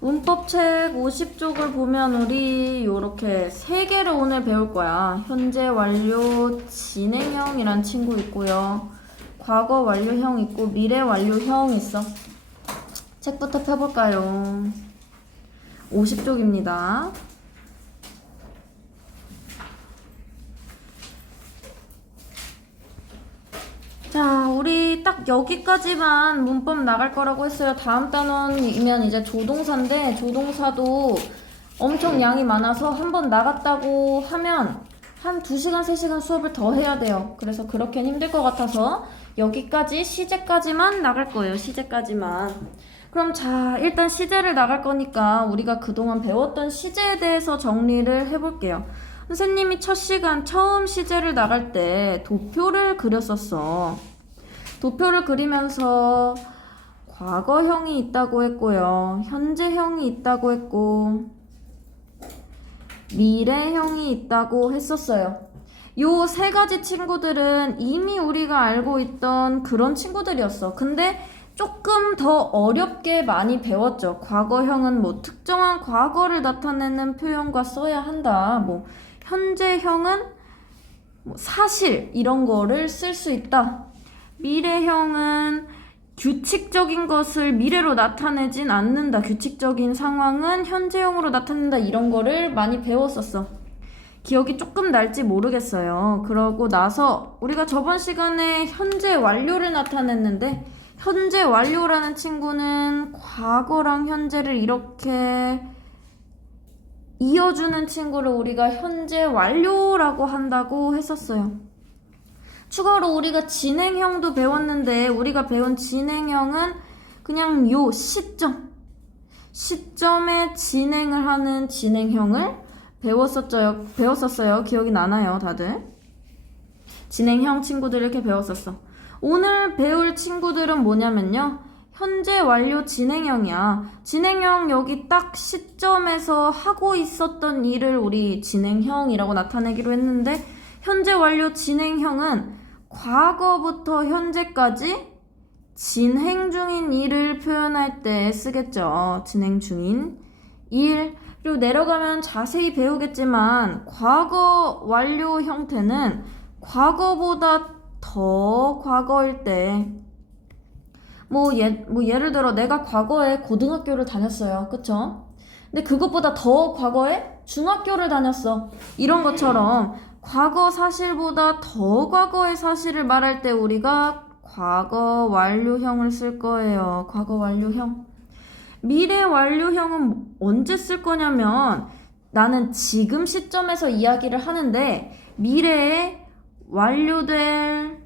문법책 50쪽을 보면 우리 요렇게 3개를 오늘 배울 거야. 현재 완료 진행형이란 친구 있고요. 과거 완료형 있고 미래 완료형 있어. 책부터 펴볼까요? 50쪽입니다. 자, 우리 딱 여기까지만 문법 나갈 거라고 했어요. 다음 단원이면 이제 조동사인데 조동사도 엄청 양이 많아서 한번 나갔다고 하면 한 2시간, 3시간 수업을 더 해야 돼요. 그래서 그렇게는 힘들 것 같아서 여기까지 시제까지만 나갈 거예요. 시제까지만. 그럼 자, 일단 시제를 나갈 거니까 우리가 그동안 배웠던 시제에 대해서 정리를 해볼게요. 선생님이 첫 시간 처음 시제를 나갈 때 도표를 그렸었어. 도표를 그리면서 과거형이 있다고 했고요. 현재형이 있다고 했고 미래형이 있다고 했었어요. 요 3가지 친구들은 이미 우리가 알고 있던 그런 친구들이었어. 근데 조금 더 어렵게 많이 배웠죠. 과거형은 뭐 특정한 과거를 나타내는 표현과 써야 한다. 뭐 현재형은 뭐 사실 이런 거를 쓸 수 있다. 미래형은 규칙적인 것을 미래로 나타내진 않는다. 규칙적인 상황은 현재형으로 나타낸다. 이런 거를 많이 배웠었어. 기억이 조금 날지 모르겠어요. 그러고 나서 우리가 저번 시간에 현재 완료를 나타냈는데 현재 완료라는 친구는 과거랑 현재를 이렇게 이어주는 친구를 우리가 현재 완료라고 한다고 했었어요. 추가로 우리가 진행형도 배웠는데 우리가 배운 진행형은 그냥 요 시점에 진행을 하는 진행형을 배웠었어요. 기억이 나나요, 다들? 진행형 친구들 이렇게 배웠었어. 오늘 배울 친구들은 뭐냐면요. 현재 완료 진행형이야. 진행형 여기 딱 시점에서 하고 있었던 일을 우리 진행형이라고 나타내기로 했는데 현재 완료 진행형은 과거부터 현재까지 진행 중인 일을 표현할 때 쓰겠죠. 진행 중인 일. 그리고 내려가면 자세히 배우겠지만 과거 완료 형태는 과거보다 더 과거일 때 예를 들어 내가 과거에 고등학교를 다녔어요. 그쵸? 근데 그것보다 더 과거에 중학교를 다녔어. 이런 것처럼 과거 사실보다 더 과거의 사실을 말할 때 우리가 과거 완료형을 쓸 거예요. 과거 완료형. 미래 완료형은 언제 쓸 거냐면 나는 지금 시점에서 이야기를 하는데 미래에 완료될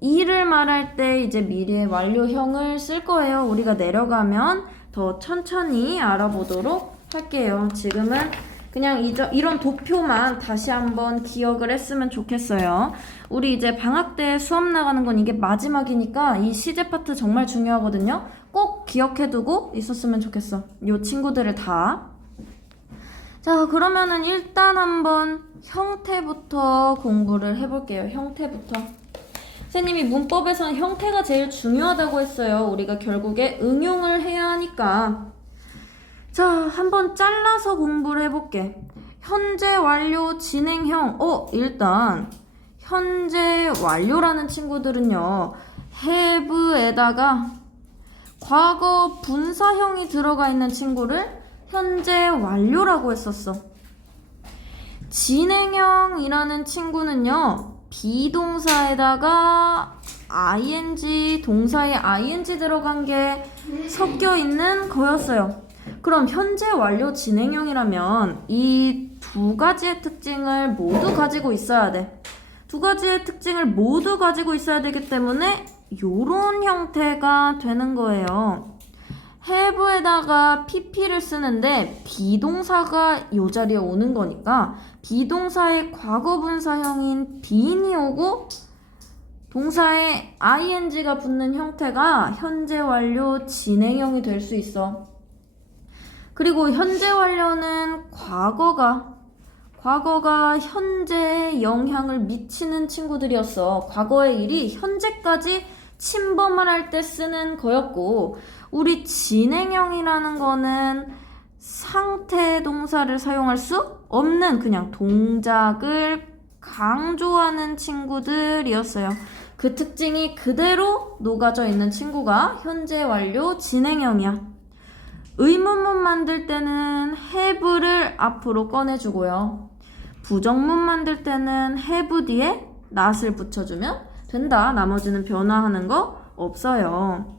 일을 말할 때 이제 미래 완료형을 쓸 거예요. 우리가 내려가면 더 천천히 알아보도록 할게요. 지금은 그냥 이런 도표만 다시 한번 기억을 했으면 좋겠어요. 우리 이제 방학 때 수업 나가는 건 이게 마지막이니까 이 시제 파트 정말 중요하거든요. 꼭 기억해두고 있었으면 좋겠어. 요 친구들을 다. 자, 그러면은 일단 한번 형태부터 공부를 해볼게요. 형태부터. 선생님이 문법에서는 형태가 제일 중요하다고 했어요. 우리가 결국에 응용을 해야 하니까. 자, 한번 잘라서 공부를 해볼게. 현재 완료 진행형. 일단 현재 완료라는 친구들은요. have에다가 과거 분사형이 들어가 있는 친구를 현재 완료라고 했었어. 진행형이라는 친구는요. 비동사에다가 ing, 동사에 ing 들어간 게 섞여 있는 거였어요. 그럼 현재 완료 진행형이라면 이 2가지의 특징을 모두 가지고 있어야 돼. 2가지의 특징을 모두 가지고 있어야 되기 때문에 요런 형태가 되는 거예요. have에다가 pp를 쓰는데 비동사가 요 자리에 오는 거니까 비동사의 과거분사형인 being이 오고 동사에 ing가 붙는 형태가 현재 완료 진행형이 될 수 있어. 그리고 현재 완료는 과거가 현재에 영향을 미치는 친구들이었어. 과거의 일이 현재까지 침범을 할 때 쓰는 거였고, 우리 진행형이라는 거는 상태 동사를 사용할 수 없는 그냥 동작을 강조하는 친구들이었어요. 그 특징이 그대로 녹아져 있는 친구가 현재 완료 진행형이야. 의문문 만들 때는 have를 앞으로 꺼내주고요. 부정문 만들 때는 have 뒤에 not을 붙여주면 된다. 나머지는 변화하는 거 없어요.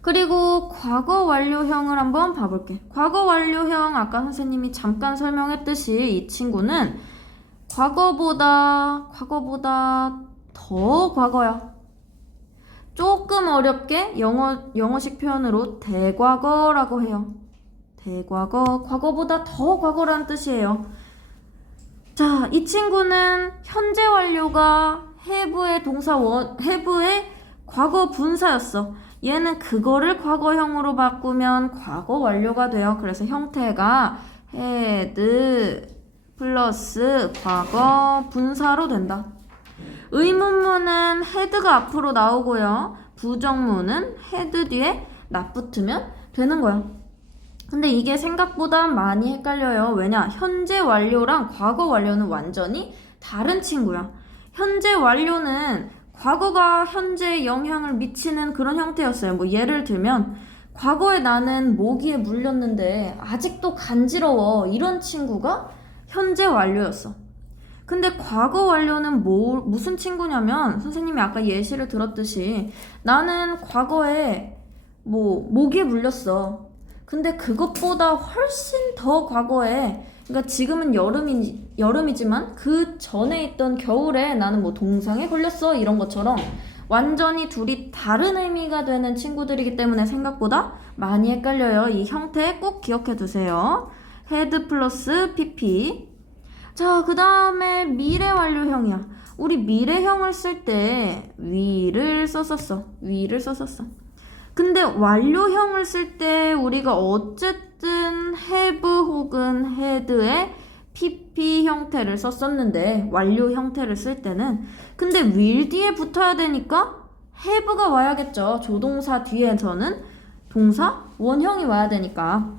그리고 과거 완료형을 한번 봐볼게. 과거 완료형 아까 선생님이 잠깐 설명했듯이 이 친구는 과거보다 더 과거야. 조금 어렵게 영어식 표현으로 대과거라고 해요. 대과거, 과거보다 더 과거라는 뜻이에요. 자, 이 친구는 현재 완료가 have의 have의 과거 분사였어. 얘는 그거를 과거형으로 바꾸면 과거 완료가 돼요. 그래서 형태가 had 플러스 과거 분사로 된다. 의문문은 had가 앞으로 나오고요. 부정문은 had 뒤에 not 붙으면 되는 거야. 근데 이게 생각보다 많이 헷갈려요. 왜냐? 현재 완료랑 과거 완료는 완전히 다른 친구야. 현재 완료는 과거가 현재에 영향을 미치는 그런 형태였어요. 뭐 예를 들면 과거에 나는 모기에 물렸는데 아직도 간지러워. 이런 친구가 현재 완료였어. 근데 과거 완료는 무슨 친구냐면 선생님이 아까 예시를 들었듯이 나는 과거에 모기에 물렸어. 근데 그것보다 훨씬 더 과거에, 그러니까 지금은 여름이지만 그 전에 있던 겨울에 나는 동상에 걸렸어. 이런 것처럼 완전히 둘이 다른 의미가 되는 친구들이기 때문에 생각보다 많이 헷갈려요. 이 형태 꼭 기억해 두세요. had 플러스 pp. 자, 그 다음에 미래 완료형이야. 우리 미래형을 쓸 때 will을 썼었어. 근데 완료형을 쓸 때 우리가 어쨌든 have 혹은 had의 pp 형태를 썼었는데 완료 형태를 쓸 때는 근데 will 뒤에 붙어야 되니까 have가 와야겠죠. 조동사 뒤에서는 동사 원형이 와야 되니까.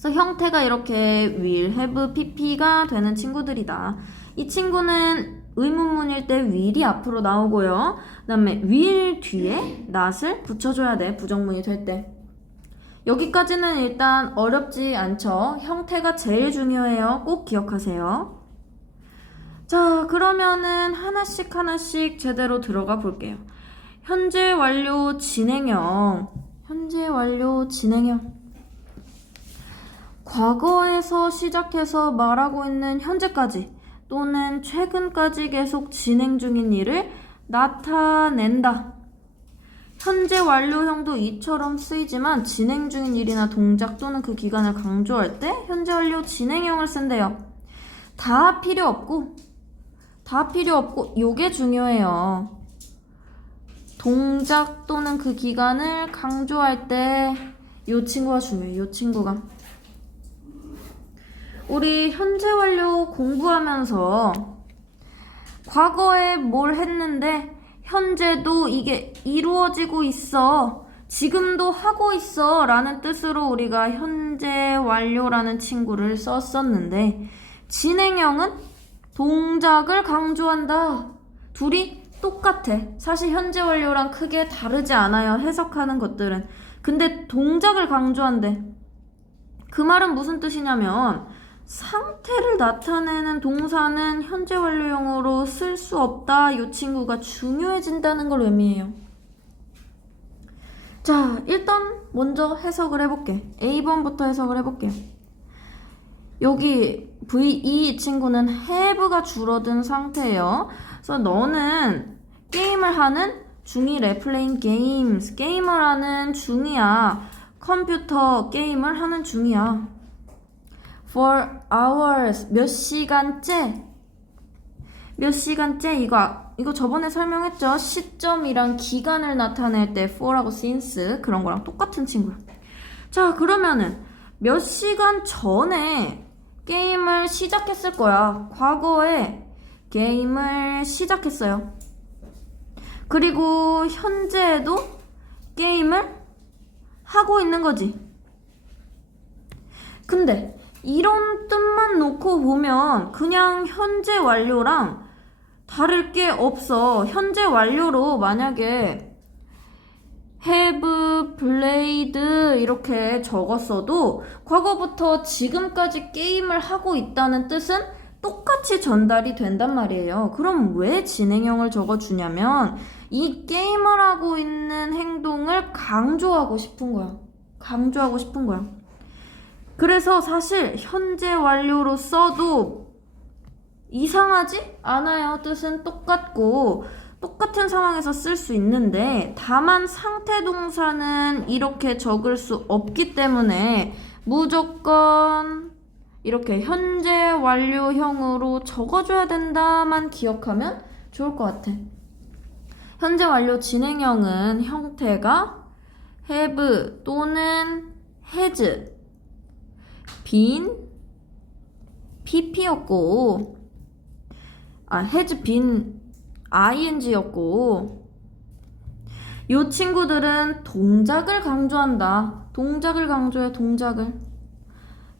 그래서 형태가 이렇게 will, have, pp가 되는 친구들이다. 이 친구는 의문문일 때 will이 앞으로 나오고요. 그 다음에 will 뒤에 not을 붙여줘야 돼. 부정문이 될 때. 여기까지는 일단 어렵지 않죠. 형태가 제일 중요해요. 꼭 기억하세요. 자, 그러면은 하나씩 제대로 들어가 볼게요. 현재 완료 진행형. 과거에서 시작해서 말하고 있는 현재까지 또는 최근까지 계속 진행 중인 일을 나타낸다. 현재 완료형도 이처럼 쓰이지만 진행 중인 일이나 동작 또는 그 기간을 강조할 때 현재 완료 진행형을 쓴대요. 다 필요 없고 요게 중요해요. 동작 또는 그 기간을 강조할 때 요 친구가 중요해요. 요 친구가. 우리 현재 완료 공부하면서 과거에 뭘 했는데 현재도 이게 이루어지고 있어. 지금도 하고 있어. 라는 뜻으로 우리가 현재 완료라는 친구를 썼었는데 진행형은 동작을 강조한다. 둘이 똑같아. 사실 현재 완료랑 크게 다르지 않아요. 해석하는 것들은. 근데 동작을 강조한대. 그 말은 무슨 뜻이냐면 상태를 나타내는 동사는 현재 완료형으로 쓸 수 없다. 이 친구가 중요해진다는 걸 의미해요. 자, 일단 먼저 해석을 해볼게. A번부터 해석을 해볼게요. 여기 이 친구는 have가 줄어든 상태예요. 그래서 너는 게임을 하는 중이래. playing games. 게임을 하는 중이야. 컴퓨터 게임을 하는 중이야. for hours. 몇 시간째 이거 저번에 설명했죠. 시점이랑 기간을 나타낼 때 for하고 since 그런 거랑 똑같은 친구야. 자, 그러면은 몇 시간 전에 게임을 시작했을 거야. 과거에 게임을 시작했어요. 그리고 현재에도 게임을 하고 있는 거지. 근데 이런 뜻만 놓고 보면 그냥 현재 완료랑 다를 게 없어. 현재 완료로 만약에 have played 이렇게 적었어도 과거부터 지금까지 게임을 하고 있다는 뜻은 똑같이 전달이 된단 말이에요. 그럼 왜 진행형을 적어주냐면 이 게임을 하고 있는 행동을 강조하고 싶은 거야. 강조하고 싶은 거야. 그래서 사실 현재 완료로 써도 이상하지 않아요. 뜻은 똑같고 똑같은 상황에서 쓸 수 있는데 다만 상태 동사는 이렇게 적을 수 없기 때문에 무조건 이렇게 현재 완료형으로 적어줘야 된다만 기억하면 좋을 것 같아. 현재 완료 진행형은 형태가 have 또는 has been pp였고 has been ing였고 이 친구들은 동작을 강조한다. 동작을 강조해.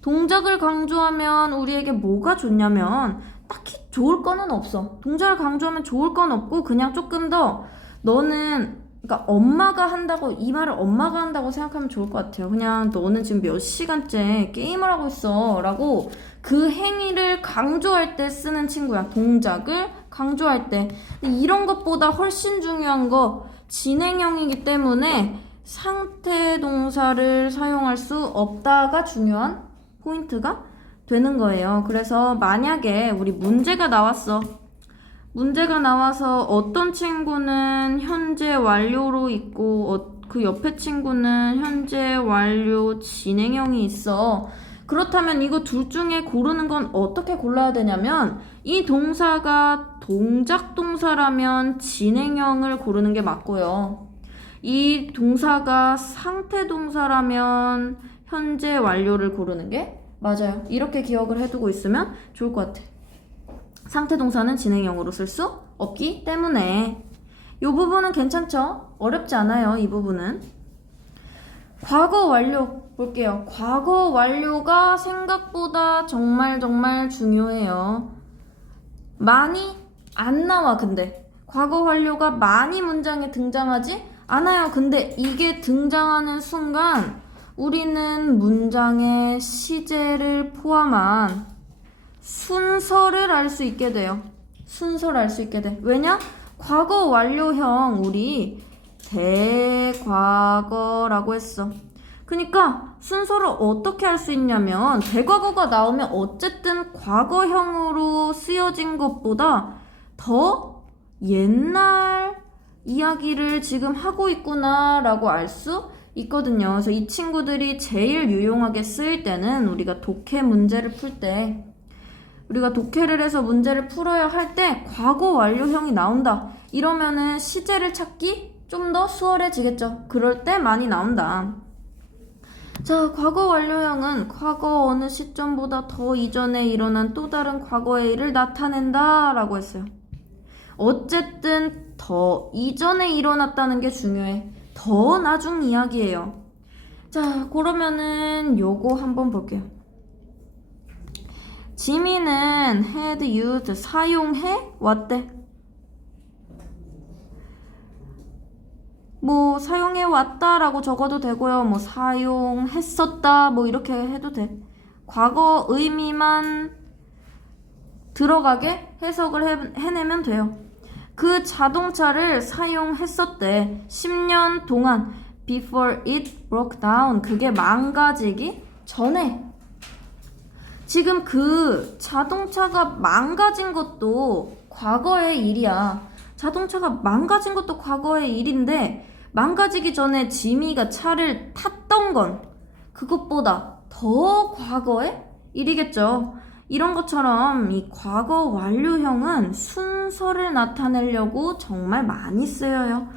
동작을 강조하면 우리에게 뭐가 좋냐면 딱히 좋을 거는 없어. 동작을 강조하면 좋을 건 없고 그냥 조금 더 너는 그러니까 엄마가 한다고 이 말을 엄마가 한다고 생각하면 좋을 것 같아요. 그냥 너는 지금 몇 시간째 게임을 하고 있어 라고 그 행위를 강조할 때 쓰는 친구야. 동작을 강조할 때. 이런 것보다 훨씬 중요한 거 진행형이기 때문에 상태 동사를 사용할 수 없다가 중요한 포인트가 되는 거예요. 그래서 만약에 우리 문제가 나왔어. 문제가 나와서 어떤 친구는 현재 완료로 있고 그 옆에 친구는 현재 완료 진행형이 있어. 그렇다면 이거 둘 중에 고르는 건 어떻게 골라야 되냐면 이 동사가 동작 동사라면 진행형을 고르는 게 맞고요. 이 동사가 상태 동사라면 현재 완료를 고르는 게 맞아요. 이렇게 기억을 해두고 있으면 좋을 것 같아. 상태 동사는 진행형으로 쓸 수 없기 때문에 이 부분은 괜찮죠? 어렵지 않아요. 이 부분은. 과거 완료 볼게요. 과거 완료가 생각보다 정말 중요해요. 많이 안 나와. 근데 과거 완료가 많이 문장에 등장하지 않아요. 근데 이게 등장하는 순간 우리는 문장의 시제를 포함한 순서를 알 수 있게 돼요. 순서를 알 수 있게 돼. 왜냐? 과거 완료형 우리 대과거라고 했어. 그러니까 순서를 어떻게 할 수 있냐면 대과거가 나오면 어쨌든 과거형으로 쓰여진 것보다 더 옛날 이야기를 지금 하고 있구나 라고 알 수 있거든요. 그래서 이 친구들이 제일 유용하게 쓰일 때는 우리가 독해 문제를 풀 때 우리가 독해를 해서 문제를 풀어야 할 때 과거 완료형이 나온다. 이러면은 시제를 찾기 좀 더 수월해지겠죠. 그럴 때 많이 나온다. 자, 과거 완료형은 과거 어느 시점보다 더 이전에 일어난 또 다른 과거의 일을 나타낸다 라고 했어요. 어쨌든 더 이전에 일어났다는 게 중요해. 더 나중 이야기예요. 자, 그러면은 요거 한번 볼게요. 지민은 had used 사용해 왔대. 뭐 사용해 왔다라고 적어도 되고요. 뭐 사용했었다 뭐 이렇게 해도 돼. 과거 의미만 들어가게 해석을 해내면 돼요. 그 자동차를 사용했었대. 10년 동안 before it broke down. 그게 망가지기 전에. 지금 그 자동차가 망가진 것도 과거의 일이야. 자동차가 망가진 것도 과거의 일인데 망가지기 전에 지미가 차를 탔던 건 그것보다 더 과거의 일이겠죠. 이런 것처럼 이 과거 완료형은 순서를 나타내려고 정말 많이 쓰여요.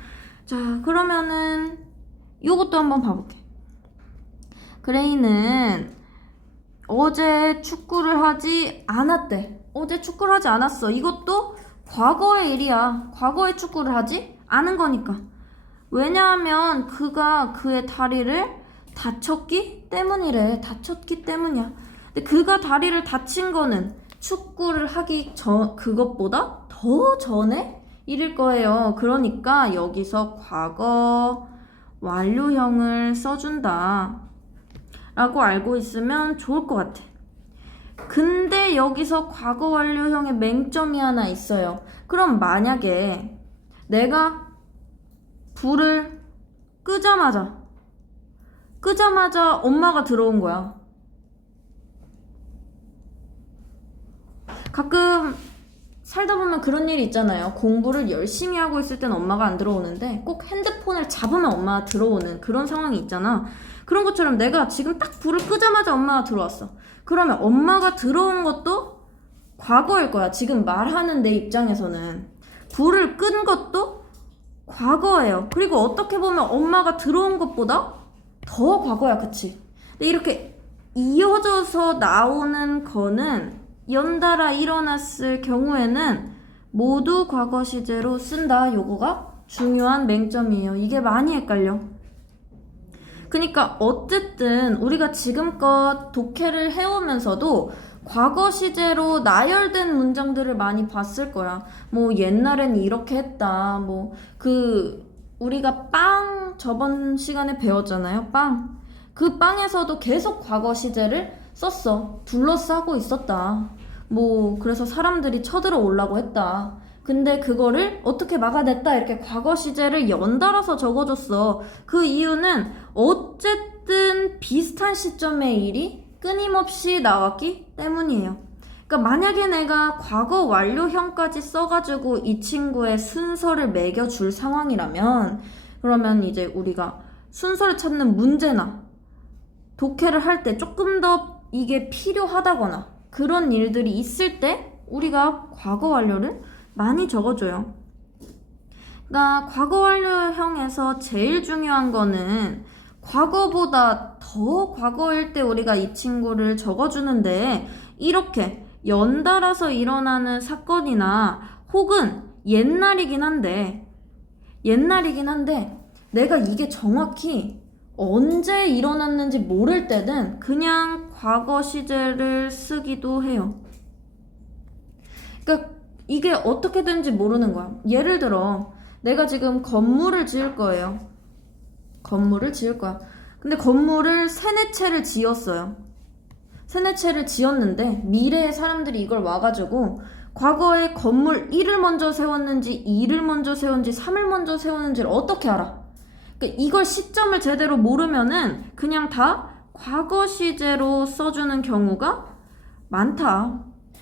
자, 그러면은 이것도 한번 봐볼게. 그레이는 어제 축구를 하지 않았대. 어제 축구를 하지 않았어. 이것도 과거의 일이야. 과거에 축구를 하지 아는 거니까. 왜냐하면 그가 그의 다리를 다쳤기 때문이래. 다쳤기 때문이야. 근데 그가 다리를 다친 거는 축구를 하기 전, 그것보다 더 전에 일일 거예요. 그러니까 여기서 과거 완료형을 써준다 라고 알고 있으면 좋을 것 같아. 근데 여기서 과거 완료형의 맹점이 하나 있어요. 그럼 만약에 내가 불을 끄자마자 엄마가 들어온 거야. 가끔 살다 보면 그런 일이 있잖아요. 공부를 열심히 하고 있을 땐 엄마가 안 들어오는데 꼭 핸드폰을 잡으면 엄마가 들어오는 그런 상황이 있잖아. 그런 것처럼 내가 지금 딱 불을 끄자마자 엄마가 들어왔어. 그러면 엄마가 들어온 것도 과거일 거야. 지금 말하는 내 입장에서는. 불을 끈 것도 과거예요. 그리고 어떻게 보면 엄마가 들어온 것보다 더 과거야. 그치? 근데 이렇게 이어져서 나오는 거는 연달아 일어났을 경우에는 모두 과거 시제로 쓴다. 요거가 중요한 맹점이에요. 이게 많이 헷갈려. 그러니까 어쨌든 우리가 지금껏 독해를 해오면서도 과거 시제로 나열된 문장들을 많이 봤을 거야. 뭐 옛날엔 이렇게 했다. 뭐 우리가 빵 저번 시간에 배웠잖아요. 빵. 그 빵에서도 계속 과거 시제를 썼어. 둘러싸고 있었다. 뭐 그래서 사람들이 쳐들어 오려고 했다. 근데 그거를 어떻게 막아냈다. 이렇게 과거 시제를 연달아서 적어줬어. 그 이유는 어쨌든 비슷한 시점의 일이 끊임없이 나왔기 때문이에요. 그러니까 만약에 내가 과거 완료형까지 써가지고 이 친구의 순서를 매겨줄 상황이라면 그러면 이제 우리가 순서를 찾는 문제나 독해를 할 때 조금 더 이게 필요하다거나 그런 일들이 있을 때 우리가 과거 완료를 많이 적어줘요. 그러니까 과거 완료형에서 제일 중요한 거는 과거보다 더 과거일 때 우리가 이 친구를 적어주는데 이렇게 연달아서 일어나는 사건이나 혹은 옛날이긴 한데 내가 이게 정확히 언제 일어났는지 모를 때는 그냥 과거 시제를 쓰기도 해요. 그러니까 이게 어떻게 되는지 모르는 거야. 예를 들어 내가 지금 건물을 지을 거예요. 건물을 지을 거야. 근데 건물을 3-4채를 지었어요. 3-4채를 지었는데 미래의 사람들이 이걸 와가지고 과거에 건물 1을 먼저 세웠는지 2를 먼저 세웠는지 3을 먼저 세웠는지를 어떻게 알아? 그러니까 이걸 시점을 제대로 모르면은 그냥 다 과거 시제로 써주는 경우가 많다.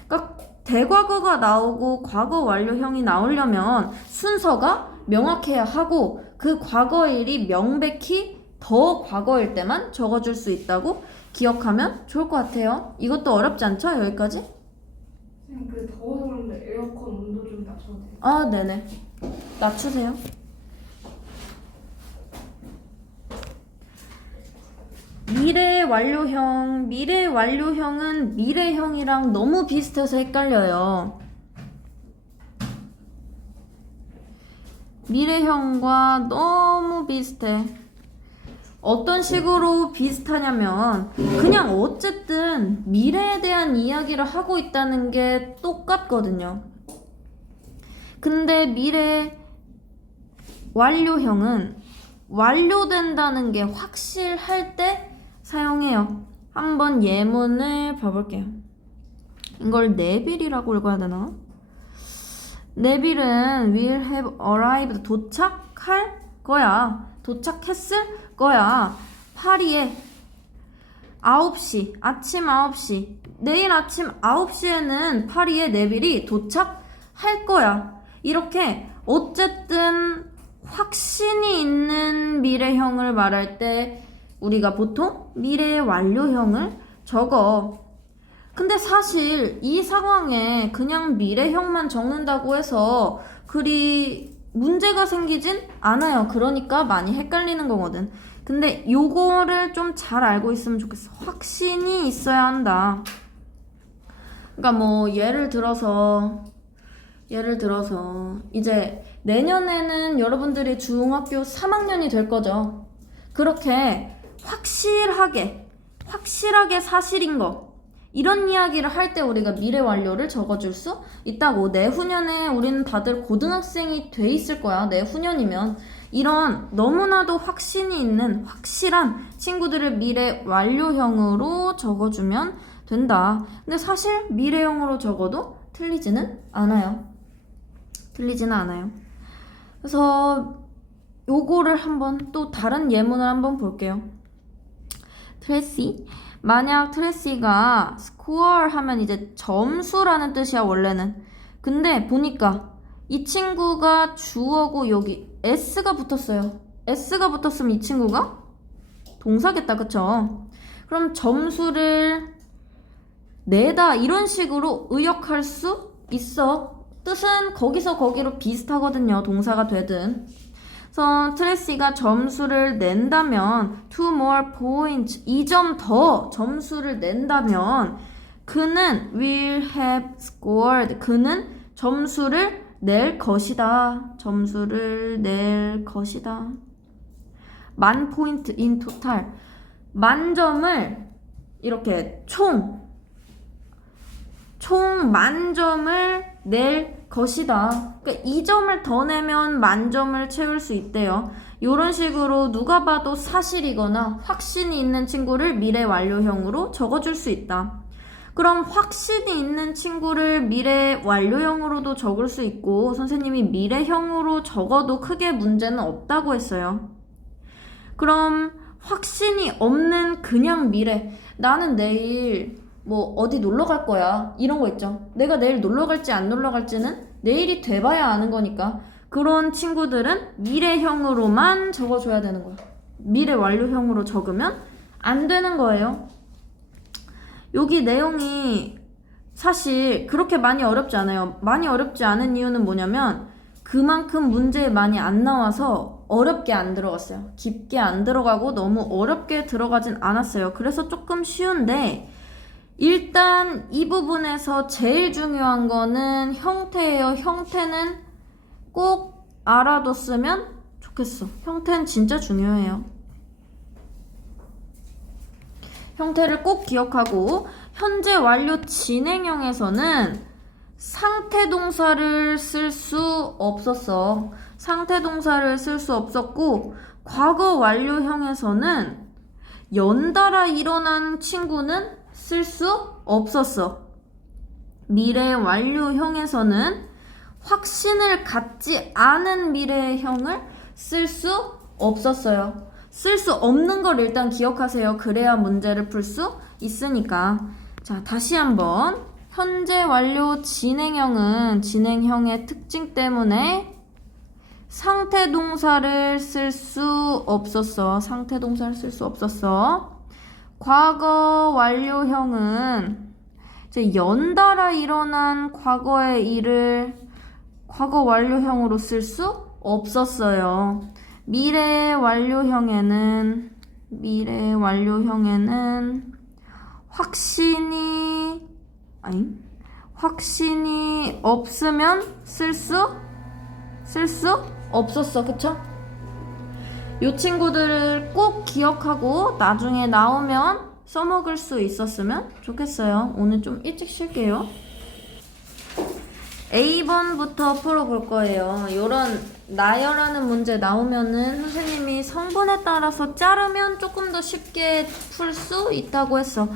그러니까 대과거가 나오고 과거 완료형이 나오려면 순서가 명확해야 하고 그 과거일이 명백히 더 과거일 때만 적어줄 수 있다고 기억하면 좋을 것 같아요. 이것도 어렵지 않죠? 여기까지? 선생님, 그 더워서 그런데 에어컨 온도 좀 낮춰도 돼요? 아, 네네. 낮추세요. 미래 완료형은 미래형이랑 너무 비슷해서 헷갈려요. 미래형과 너무 비슷해. 어떤 식으로 비슷하냐면 그냥 어쨌든 미래에 대한 이야기를 하고 있다는 게 똑같거든요. 근데 미래 완료형은 완료된다는 게 확실할 때 사용해요. 한번 예문을 봐볼게요. 이걸 네빌이라고 읽어야 되나? 네빌은 will have arrived, 도착할 거야. 도착했을 거야. 파리에 9시, 아침 9시, 내일 아침 9시에는 파리에 네빌이 도착할 거야. 이렇게 어쨌든 확신이 있는 미래형을 말할 때 우리가 보통 미래 완료형을 적어. 근데 사실 이 상황에 그냥 미래형만 적는다고 해서 그리 문제가 생기진 않아요. 그러니까 많이 헷갈리는 거거든. 근데 요거를 좀 잘 알고 있으면 좋겠어. 확신이 있어야 한다. 그러니까 뭐 예를 들어서 이제 내년에는 여러분들이 중학교 3학년이 될 거죠. 그렇게 확실하게 사실인 거, 이런 이야기를 할 때 우리가 미래 완료를 적어줄 수 있다고. 내후년에 우리는 다들 고등학생이 돼 있을 거야. 내후년이면. 이런 너무나도 확신이 있는 확실한 친구들을 미래 완료형으로 적어주면 된다. 근데 사실 미래형으로 적어도 틀리지는 않아요. 그래서 요거를 한번 또 다른 예문을 한번 볼게요. 트레시. 만약 트레시가 score 하면 이제 점수라는 뜻이야, 원래는. 근데 보니까 이 친구가 주어고 여기 s가 붙었어요. s가 붙었으면 이 친구가 동사겠다, 그쵸? 그럼 점수를 내다 이런 식으로 의역할 수 있어. 뜻은 거기서 거기로 비슷하거든요, 동사가 되든. 그래서 트레시가 점수를 낸다면 2 more points, 2점 더 점수를 낸다면 그는 will have scored, 그는 점수를 낼 것이다. 만 포인트 in total, 만점을 이렇게 총 만점을 낼 것이다. 그러니까 2점을 더 내면 만점을 채울 수 있대요. 이런 식으로 누가 봐도 사실이거나 확신이 있는 친구를 미래 완료형으로 적어줄 수 있다. 그럼 확신이 있는 친구를 미래 완료형으로도 적을 수 있고 선생님이 미래형으로 적어도 크게 문제는 없다고 했어요. 그럼 확신이 없는 그냥 미래, 나는 내일 뭐 어디 놀러 갈 거야, 이런 거 있죠. 내가 내일 놀러 갈지 안 놀러 갈지는 내일이 돼봐야 아는 거니까 그런 친구들은 미래형으로만 적어줘야 되는 거야. 미래 완료형으로 적으면 안 되는 거예요. 여기 내용이 사실 그렇게 많이 어렵지 않아요. 많이 어렵지 않은 이유는 뭐냐면 그만큼 문제에 많이 안 나와서 어렵게 안 들어갔어요. 깊게 안 들어가고 너무 어렵게 들어가진 않았어요. 그래서 조금 쉬운데 일단 이 부분에서 제일 중요한 거는 형태예요. 형태는 꼭 알아뒀으면 좋겠어. 형태는 진짜 중요해요. 형태를 꼭 기억하고 현재 완료 진행형에서는 상태 동사를 쓸 수 없었어. 상태 동사를 쓸 수 없었고 과거 완료형에서는 연달아 일어난 친구는 쓸 수 없었어. 미래 완료형에서는 확신을 갖지 않은 미래형을 쓸 수 없었어요. 쓸 수 없는 걸 일단 기억하세요. 그래야 문제를 풀 수 있으니까. 자, 다시 한번. 현재 완료 진행형은 진행형의 특징 때문에 상태 동사를 쓸 수 없었어. 상태 동사를 쓸 수 없었어. 과거 완료형은 이제 연달아 일어난 과거의 일을 과거 완료형으로 쓸 수 없었어요. 미래 완료형에는 확신이 없으면 쓸 수 없었어. 그쵸? 이 친구들을 꼭 기억하고 나중에 나오면 써먹을 수 있었으면 좋겠어요. 오늘 좀 일찍 쉴게요. A번부터 풀어볼 거예요. 이런 나열하는 문제 나오면은 선생님이 성분에 따라서 자르면 조금 더 쉽게 풀 수 있다고 했어.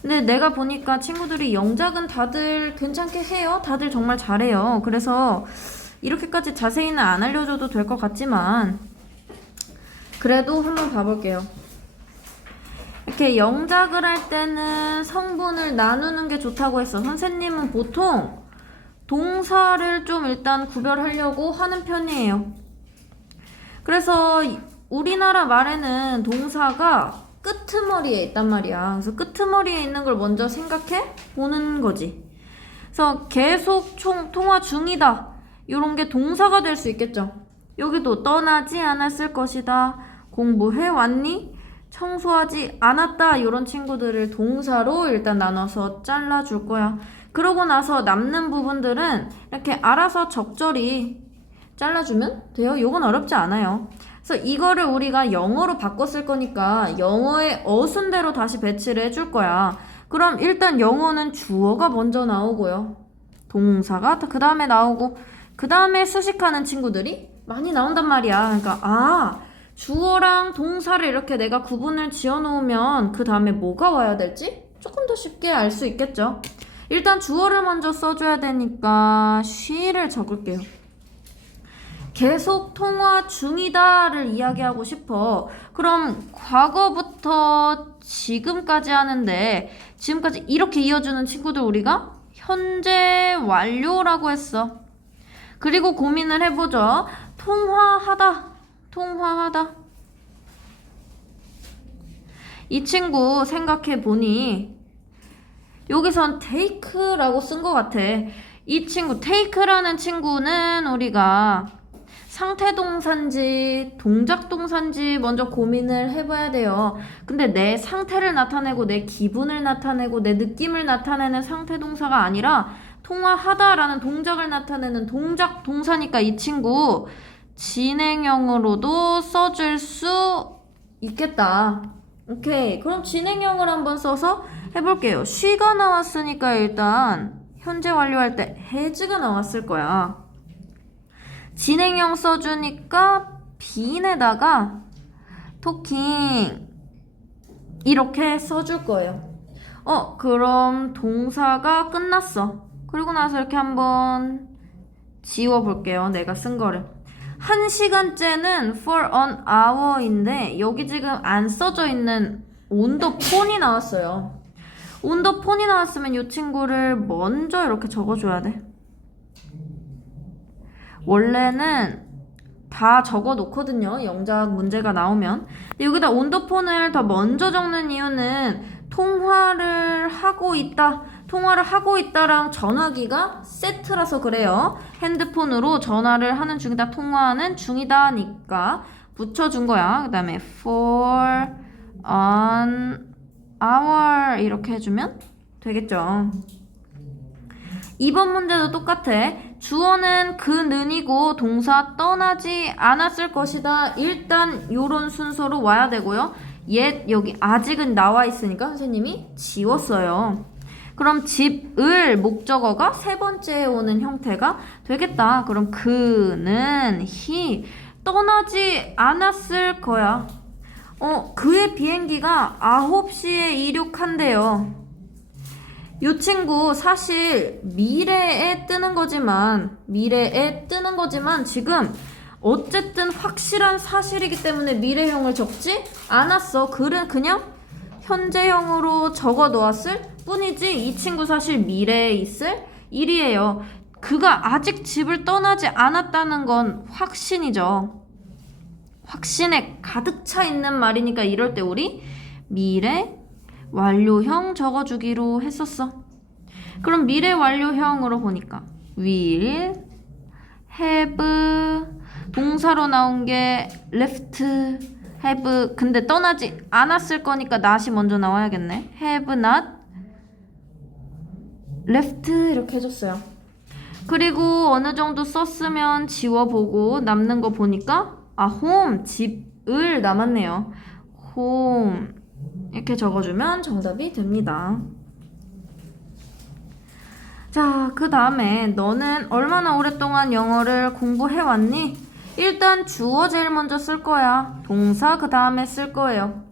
근데 내가 보니까 친구들이 영작은 다들 괜찮게 해요. 다들 정말 잘해요. 그래서 이렇게까지 자세히는 안 알려줘도 될 것 같지만 그래도 한번 봐볼게요. 이렇게 영작을 할 때는 성분을 나누는 게 좋다고 했어. 선생님은 보통 동사를 좀 일단 구별하려고 하는 편이에요. 그래서 우리나라 말에는 동사가 끄트머리에 있단 말이야. 그래서 끄트머리에 있는 걸 먼저 생각해 보는 거지. 그래서 계속 통화 중이다. 이런 게 동사가 될 수 있겠죠. 여기도 떠나지 않았을 것이다. 공부해 왔니? 청소하지 않았다. 이런 친구들을 동사로 일단 나눠서 잘라줄 거야. 그러고 나서 남는 부분들은 이렇게 알아서 적절히 잘라주면 돼요. 이건 어렵지 않아요. 그래서 이거를 우리가 영어로 바꿔 쓸 거니까 영어의 어순대로 다시 배치를 해줄 거야. 그럼 일단 영어는 주어가 먼저 나오고요. 동사가 그 다음에 나오고 그 다음에 수식하는 친구들이 많이 나온단 말이야. 그러니까 주어랑 동사를 이렇게 내가 구분을 지어 놓으면 그 다음에 뭐가 와야 될지 조금 더 쉽게 알 수 있겠죠. 일단 주어를 먼저 써줘야 되니까 she를 적을게요. 계속 통화 중이다를 이야기하고 싶어. 그럼 과거부터 지금까지 하는데 지금까지 이렇게 이어주는 친구들 우리가 현재 완료라고 했어. 그리고 고민을 해보죠. 통화하다. 이 친구 생각해보니 여기선 take라고 쓴 것 같아. 이 친구 take라는 친구는 우리가 상태동사인지 동작동사인지 먼저 고민을 해봐야 돼요. 근데 내 상태를 나타내고 내 기분을 나타내고 내 느낌을 나타내는 상태동사가 아니라 통화하다라는 동작을 나타내는 동작동사니까 이 친구 진행형으로도 써줄 수 있겠다. 오케이. 그럼 진행형을 한번 써서 해볼게요. she가 나왔으니까 일단 현재 완료할 때 has가 나왔을 거야. 진행형 써주니까 bene에다가 talking 이렇게 써줄 거예요. 그럼 동사가 끝났어. 그리고 나서 이렇게 한번 지워볼게요. 내가 쓴 거를. 1시간째는 for an hour인데 여기 지금 안 써져 있는 on the phone이 나왔어요. on the phone이 나왔으면 이 친구를 먼저 이렇게 적어줘야 돼. 원래는 다 적어 놓거든요. 영작 문제가 나오면. 근데 여기다 on the phone을 더 먼저 적는 이유는 통화를 하고 있다랑 전화기가 세트라서 그래요. 핸드폰으로 전화를 하는 중이다, 통화하는 중이다니까 붙여준 거야. 그 다음에 for an hour 이렇게 해주면 되겠죠. 2번 문제도 똑같아. 주어는 그는이고 동사 떠나지 않았을 것이다. 일단 요런 순서로 와야 되고요. 여기 아직은 나와 있으니까 선생님이 지웠어요. 그럼 집을 목적어가 세 번째에 오는 형태가 되겠다. 그럼 그는 he 떠나지 않았을 거야. 그의 비행기가 9시에 이륙한대요. 이 친구 사실 미래에 뜨는 거지만 지금 어쨌든 확실한 사실이기 때문에 미래형을 적지 않았어. 그냥 현재형으로 적어 놓았을 뿐이지 이 친구 사실 미래에 있을 일이에요. 그가 아직 집을 떠나지 않았다는 건 확신이죠. 확신에 가득 차 있는 말이니까 이럴 때 우리 미래 완료형 적어주기로 했었어. 그럼 미래 완료형으로 보니까 will, have, 동사로 나온 게 left, have. 근데 떠나지 않았을 거니까 not이 먼저 나와야겠네. have not left 이렇게 해줬어요. 그리고 어느 정도 썼으면 지워보고 남는 거 보니까 home, 집을 남았네요. home 이렇게 적어주면 정답이 됩니다. 자, 그 다음에 너는 얼마나 오랫동안 영어를 공부해왔니? 일단 주어 제일 먼저 쓸 거야. 동사 그 다음에 쓸 거예요.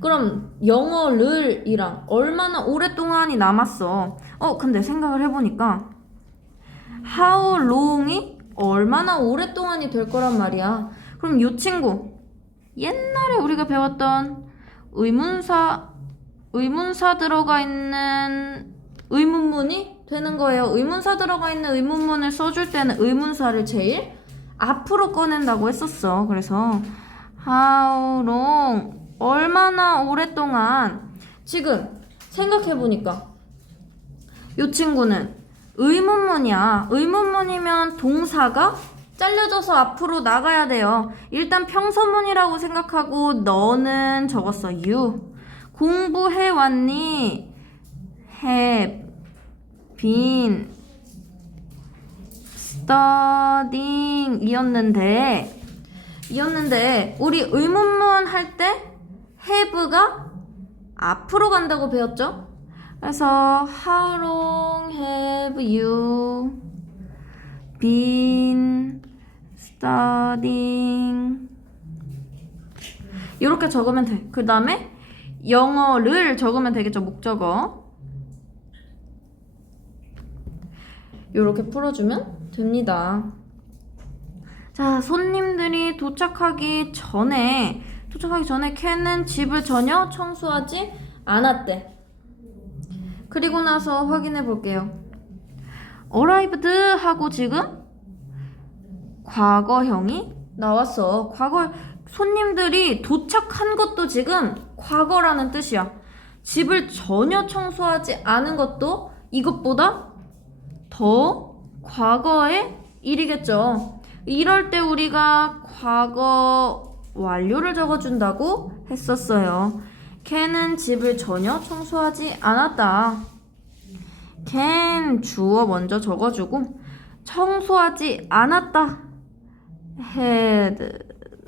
그럼 영어를 이랑 얼마나 오랫동안이 남았어. 근데 생각을 해보니까 how long이 얼마나 오랫동안이 될 거란 말이야. 그럼 이 친구 옛날에 우리가 배웠던 의문사 들어가 있는 의문문이 되는 거예요. 의문사 들어가 있는 의문문을 써줄 때는 의문사를 제일 앞으로 꺼낸다고 했었어. 그래서 how long 얼마나 오랫동안. 지금 생각해보니까 이 친구는 의문문이야. 의문문이면 동사가 잘려져서 앞으로 나가야 돼요. 일단 평서문이라고 생각하고 너는 적었어. you. 공부해왔니? have been studying 이었는데 우리 의문문 할 때 have가 앞으로 간다고 배웠죠? 그래서 how long have you been studying 이렇게 적으면 돼. 그 다음에 영어를 적으면 되겠죠. 목적어 이렇게 풀어주면 됩니다. 자, 손님들이 도착하기 전에 캔은 집을 전혀 청소하지 않았대. 그리고 나서 확인해 볼게요. arrived 하고 지금 과거형이 나왔어. 손님들이 도착한 것도 지금 과거라는 뜻이야. 집을 전혀 청소하지 않은 것도 이것보다 더 과거의 일이겠죠. 이럴 때 우리가 과거 완료를 적어준다고 했었어요. 캔은 집을 전혀 청소하지 않았다. 캔 주어 먼저 적어주고 청소하지 않았다. had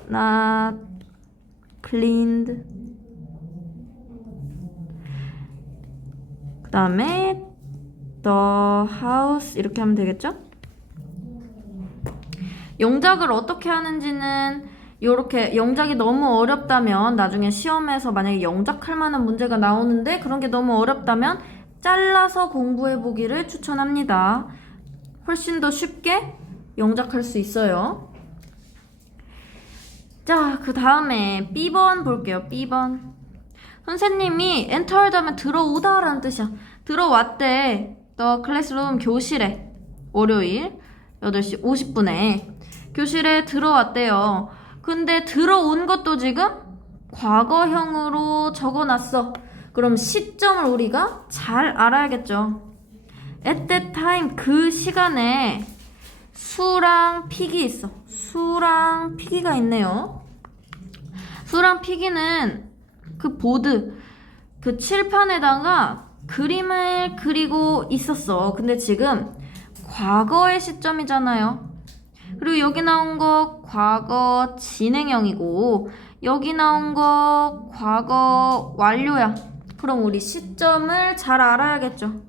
not cleaned. 그 다음에 the house 이렇게 하면 되겠죠? 영작을 어떻게 하는지는 이렇게 영작이 너무 어렵다면 나중에 시험에서 만약에 영작할 만한 문제가 나오는데 그런 게 너무 어렵다면 잘라서 공부해 보기를 추천합니다. 훨씬 더 쉽게 영작할 수 있어요. 자, 그 다음에 B번 볼게요. B번. 선생님이 entered 하면 들어오다 라는 뜻이야. 들어왔대. The classroom 교실에 월요일 8시 50분에 교실에 들어왔대요. 근데 들어온 것도 지금 과거형으로 적어놨어. 그럼 시점을 우리가 잘 알아야겠죠. At that time 그 시간에 수랑 필기 있어. 수랑 필기가 있네요. 수랑 필기는 그 보드 그 칠판에다가 그림을 그리고 있었어. 근데 지금 과거의 시점이잖아요. 그리고 여기 나온 거 과거 진행형이고 여기 나온 거 과거 완료야. 그럼 우리 시점을 잘 알아야겠죠.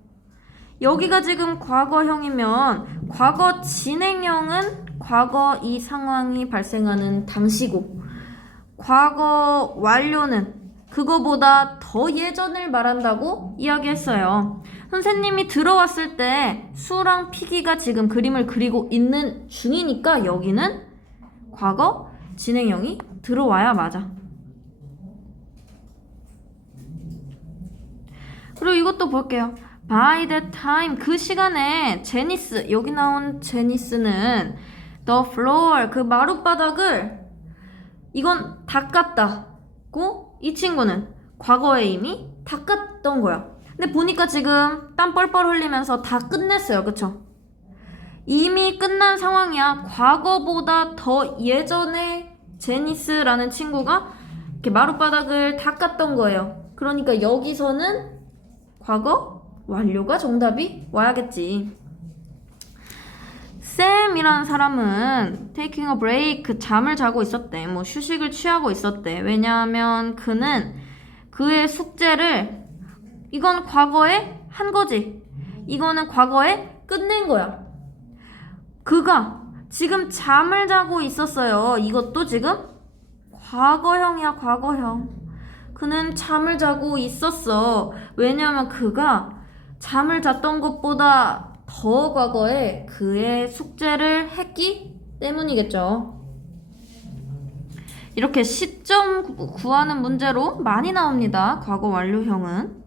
여기가 지금 과거형이면 과거 진행형은 과거 이 상황이 발생하는 당시고 과거 완료는 그거보다 더 예전을 말한다고 이야기했어요. 선생님이 들어왔을 때 수랑 필기가 지금 그림을 그리고 있는 중이니까 여기는 과거 진행형이 들어와야 맞아. 그리고 이것도 볼게요. By that time 그 시간에 제니스 여기 나온 제니스는 the floor 그 마룻바닥을 이건 닦았다고 이 친구는 과거에 이미 닦았던 거야. 근데 보니까 지금 땀 뻘뻘 흘리면서 다 끝냈어요. 그쵸? 이미 끝난 상황이야. 과거보다 더 예전에 제니스라는 친구가 이렇게 마룻바닥을 닦았던 거예요. 그러니까 여기서는 과거 완료가 정답이 와야겠지. 샘이라는 사람은 taking a break 잠을 자고 있었대. 뭐 휴식을 취하고 있었대. 왜냐하면 그는 그의 숙제를 이건 과거에 한 거지. 이거는 과거에 끝낸 거야. 그가 지금 잠을 자고 있었어요. 이것도 지금 과거형이야. 과거형. 그는 잠을 자고 있었어. 왜냐하면 그가 잠을 잤던 것보다 더 과거에 그의 숙제를 했기 때문이겠죠. 이렇게 시점 구하는 문제로 많이 나옵니다. 과거 완료형은.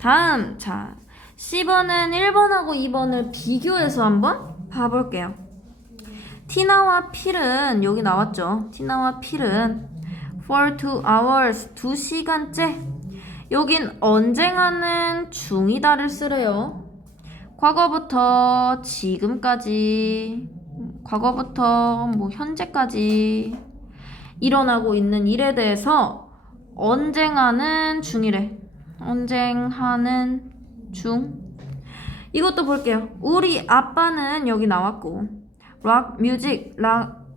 다음, 자, C번은 1번하고 2번을 비교해서 한번 봐볼게요. 티나와 필은 여기 나왔죠. 티나와 필은 for 2 hours 2시간째 여긴 언쟁하는 중이다를 쓰래요. 과거부터 지금까지 과거부터 뭐 현재까지 일어나고 있는 일에 대해서 언쟁하는 중이래. 언쟁하는 중. 이것도 볼게요. 우리 아빠는 여기 나왔고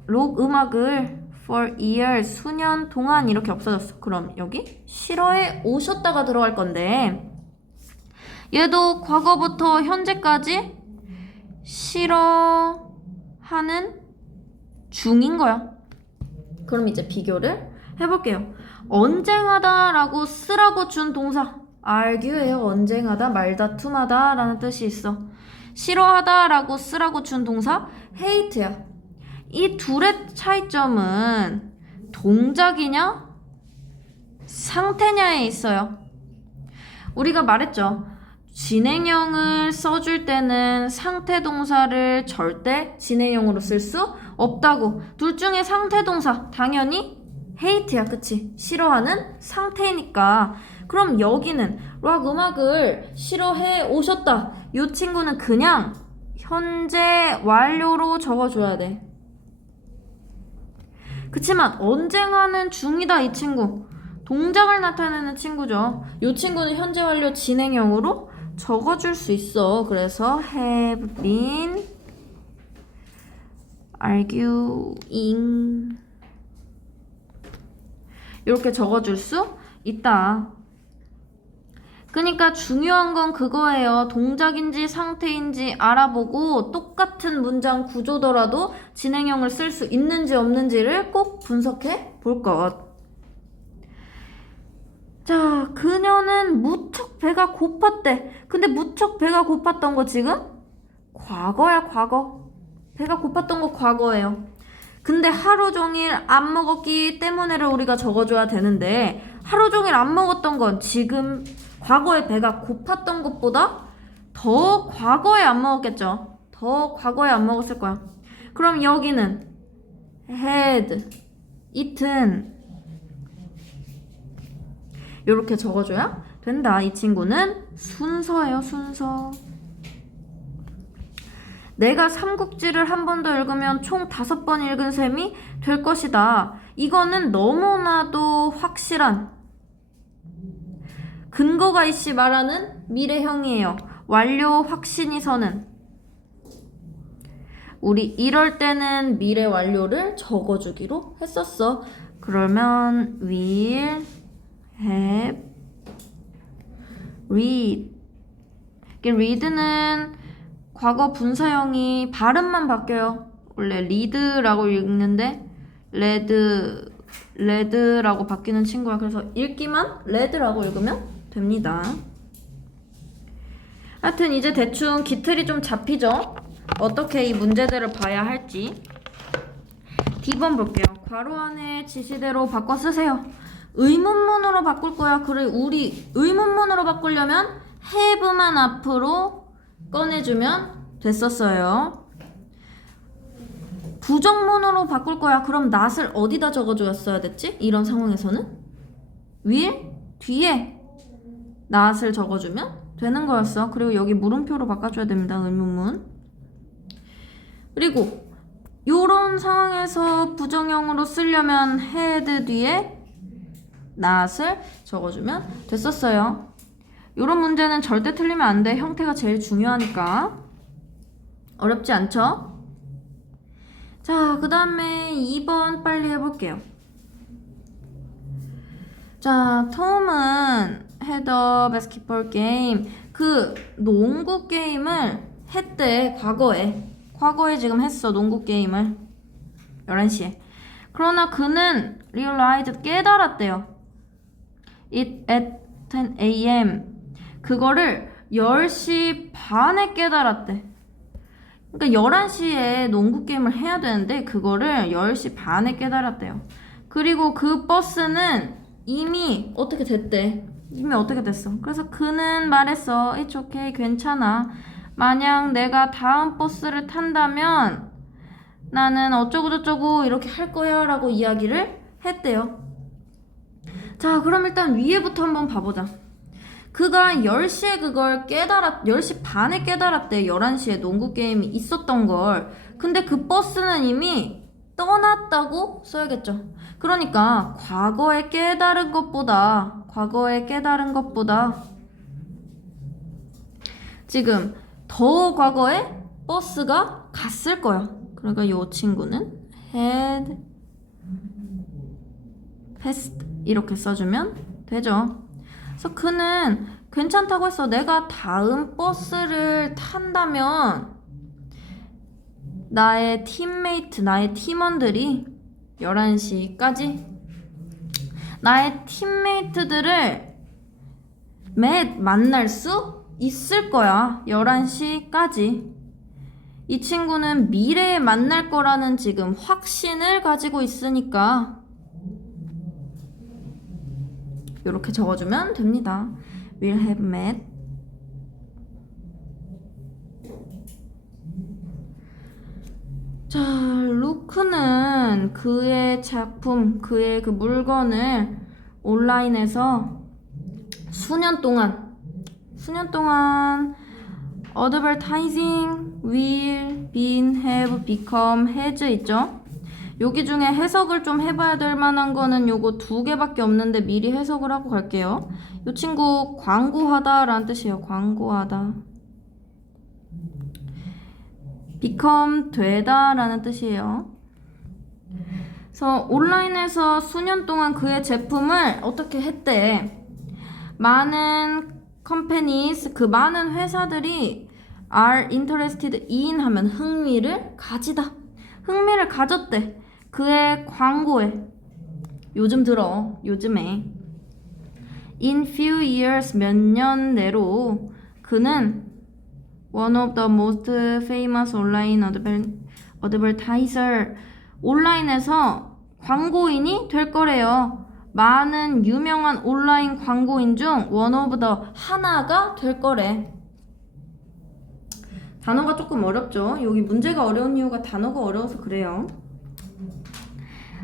록 음악을 for years 수년 동안 이렇게 없어졌어. 그럼 여기 싫어해 오셨다가 들어갈 건데 얘도 과거부터 현재까지 싫어하는 중인 거야. 그럼 이제 비교를 해볼게요. 언쟁하다라고 쓰라고 준 동사 argue예요. 언쟁하다, 말다툼하다 라는 뜻이 있어. 싫어하다라고 쓰라고 준 동사 hate야. 이 둘의 차이점은 동작이냐 상태냐에 있어요. 우리가 말했죠. 진행형을 써줄 때는 상태 동사를 절대 진행형으로 쓸 수 없다고. 둘 중에 상태 동사 당연히 hate야. 그치? 싫어하는 상태니까. 그럼 여기는 락 음악을 싫어해 오셨다. 이 친구는 그냥 현재 완료로 적어줘야 돼. 그치만 언쟁하는 중이다. 이 친구 동작을 나타내는 친구죠. 이 친구는 현재 완료 진행형으로 적어줄 수 있어. 그래서 have been arguing 이렇게 적어줄 수 있다. 그러니까 중요한 건 그거예요. 동작인지 상태인지 알아보고 똑같은 문장 구조더라도 진행형을 쓸 수 있는지 없는지를 꼭 분석해 볼 것. 자, 그녀는 무척 배가 고팠대. 근데 무척 배가 고팠던 거 지금? 과거야, 과거. 배가 고팠던 거 과거예요. 근데 하루 종일 안 먹었기 때문에를 우리가 적어줘야 되는데 하루 종일 안 먹었던 건 지금 과거에 배가 고팠던 것보다 더 과거에 안 먹었겠죠. 더 과거에 안 먹었을 거야. 그럼 여기는 had eaten 이렇게 적어줘야 된다. 이 친구는 순서예요. 순서. 내가 삼국지를 한 번 더 읽으면 총 5번 읽은 셈이 될 것이다. 이거는 너무나도 확실한 근거가 있이 말하는 미래형이에요. 완료 확신이 서는. 우리 이럴 때는 미래 완료를 적어주기로 했었어. 그러면 will have read. read는 과거 분사형이 발음만 바뀌어요. 원래 read라고 읽는데 red라고 바뀌는 친구야. 그래서 읽기만 red라고 읽으면 됩니다. 하여튼 이제 대충 기틀이 좀 잡히죠? 어떻게 이 문제들을 봐야 할지. D번 볼게요. 괄호 안에 지시대로 바꿔 쓰세요. 의문문으로 바꿀 거야. 그래, 우리 의문문으로 바꾸려면 have만 앞으로 꺼내주면 됐었어요. 부정문으로 바꿀 거야. 그럼 not을 어디다 적어줬어야 됐지? 이런 상황에서는 will 뒤에 not을 적어주면 되는 거였어. 그리고 여기 물음표로 바꿔줘야 됩니다. 의문문. 그리고 요런 상황에서 부정형으로 쓰려면 had 뒤에 not을 적어주면 됐었어요. 요런 문제는 절대 틀리면 안 돼. 형태가 제일 중요하니까. 어렵지 않죠? 자, 그 다음에 2번 빨리 해볼게요. 자, 톰은 had a basketball game. 그 농구 게임을 했대. 과거에 지금 했어. 농구 게임을 11시에. 그러나 그는 realized 깨달았대요. It at 10 a.m. 그거를 10시 반에 깨달았대. 그러니까 11시에 농구 게임을 해야 되는데 그거를 10시 반에 깨달았대요. 그리고 그 버스는 이미 어떻게 됐대. 이미 어떻게 됐어. 그래서 그는 말했어. It's okay, 괜찮아. 만약 내가 다음 버스를 탄다면 나는 어쩌고저쩌고 이렇게 할 거야 라고 이야기를 했대요. 자, 그럼 일단 위에부터 한번 봐보자. 그가 10시에 그걸 10시 반에 깨달았대. 11시에 농구 게임이 있었던 걸. 근데 그 버스는 이미 떠났다고 써야겠죠. 그러니까 과거에 깨달은 것보다 지금 더 과거에 버스가 갔을 거야. 그러니까 이 친구는 had passed 이렇게 써주면 되죠. 그래서 그는 괜찮다고 했어. 내가 다음 버스를 탄다면 나의 팀메이트, 나의 팀원들이 11시까지 나의 팀메이트들을 만날 수 있을 거야. 11시까지. 이 친구는 미래에 만날 거라는 지금 확신을 가지고 있으니까 이렇게 적어주면 됩니다. Will have met. 자, 루크는 그의 작품, 그의 그 물건을 온라인에서 수년 동안 advertising will been have become has 있죠? 여기 중에 해석을 좀 해봐야 될 만한 거는 요거 2개밖에 없는데 미리 해석을 하고 갈게요. 요 친구 광고하다 라는 뜻이에요. 광고하다. become 되다 라는 뜻이에요. 그래서 온라인에서 수년 동안 그의 제품을 어떻게 했대? 많은 companies, 그 많은 회사들이 are interested in 하면 흥미를 가졌대. 그의 광고에. 요즘 들어. 요즘에. In few years, 몇 년 내로 그는 one of the most famous online advertiser, 온라인에서 광고인이 될 거래요. 많은 유명한 온라인 광고인 중 one of the 하나가 될 거래. 단어가 조금 어렵죠? 여기 문제가 어려운 이유가 단어가 어려워서 그래요.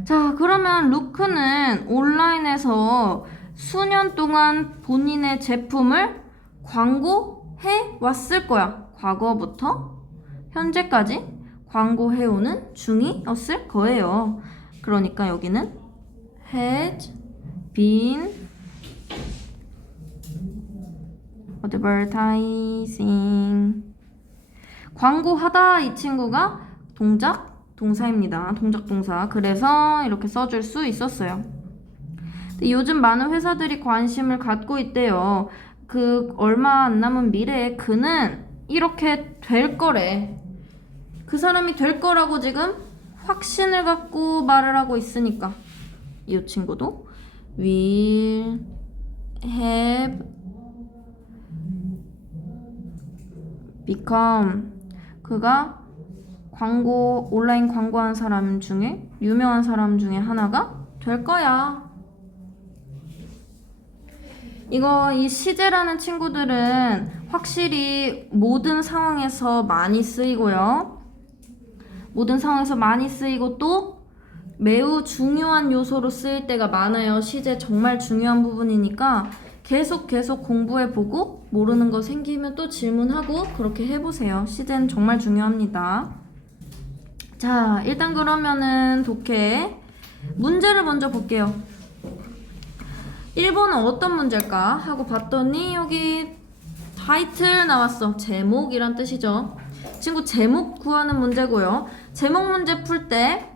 자, 그러면 루크는 온라인에서 수년 동안 본인의 제품을 광고해 왔을 거야. 과거부터 현재까지 광고해오는 중이었을 거예요. 그러니까 여기는 has been advertising. 광고하다 이 친구가 동사입니다. 동사. 그래서 이렇게 써줄 수 있었어요. 근데 요즘 많은 회사들이 관심을 갖고 있대요. 그 얼마 안 남은 미래에 그는 이렇게 될 거래. 그 사람이 될 거라고 지금 확신을 갖고 말을 하고 있으니까 이 친구도 will have become, 그가 온라인 광고한 사람 중에 유명한 사람 중에 하나가 될 거야. 이 시제라는 친구들은 확실히 모든 상황에서 많이 쓰이고요. 모든 상황에서 많이 쓰이고 또 매우 중요한 요소로 쓰일 때가 많아요. 시제 정말 중요한 부분이니까 계속 공부해보고 모르는 거 생기면 또 질문하고 그렇게 해보세요. 시제는 정말 중요합니다. 자, 일단 그러면은 독해 문제를 먼저 볼게요. 1번은 어떤 문제일까 하고 봤더니 여기 타이틀 나왔어. 제목이란 뜻이죠. 친구 제목 구하는 문제고요. 제목 문제 풀 때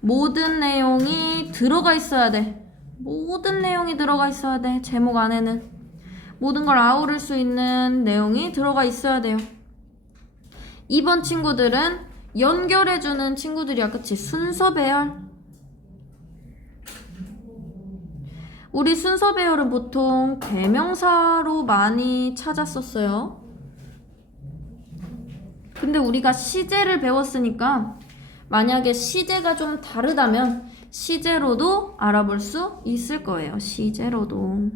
모든 내용이 들어가 있어야 돼. 모든 내용이 들어가 있어야 돼. 제목 안에는 모든 걸 아우를 수 있는 내용이 들어가 있어야 돼요. 2번 친구들은 연결해주는 친구들이야. 그치? 순서 배열. 우리 순서 배열은 보통 대명사로 많이 찾았었어요. 근데 우리가 시제를 배웠으니까 만약에 시제가 좀 다르다면 시제로도 알아볼 수 있을 거예요. 시제로도.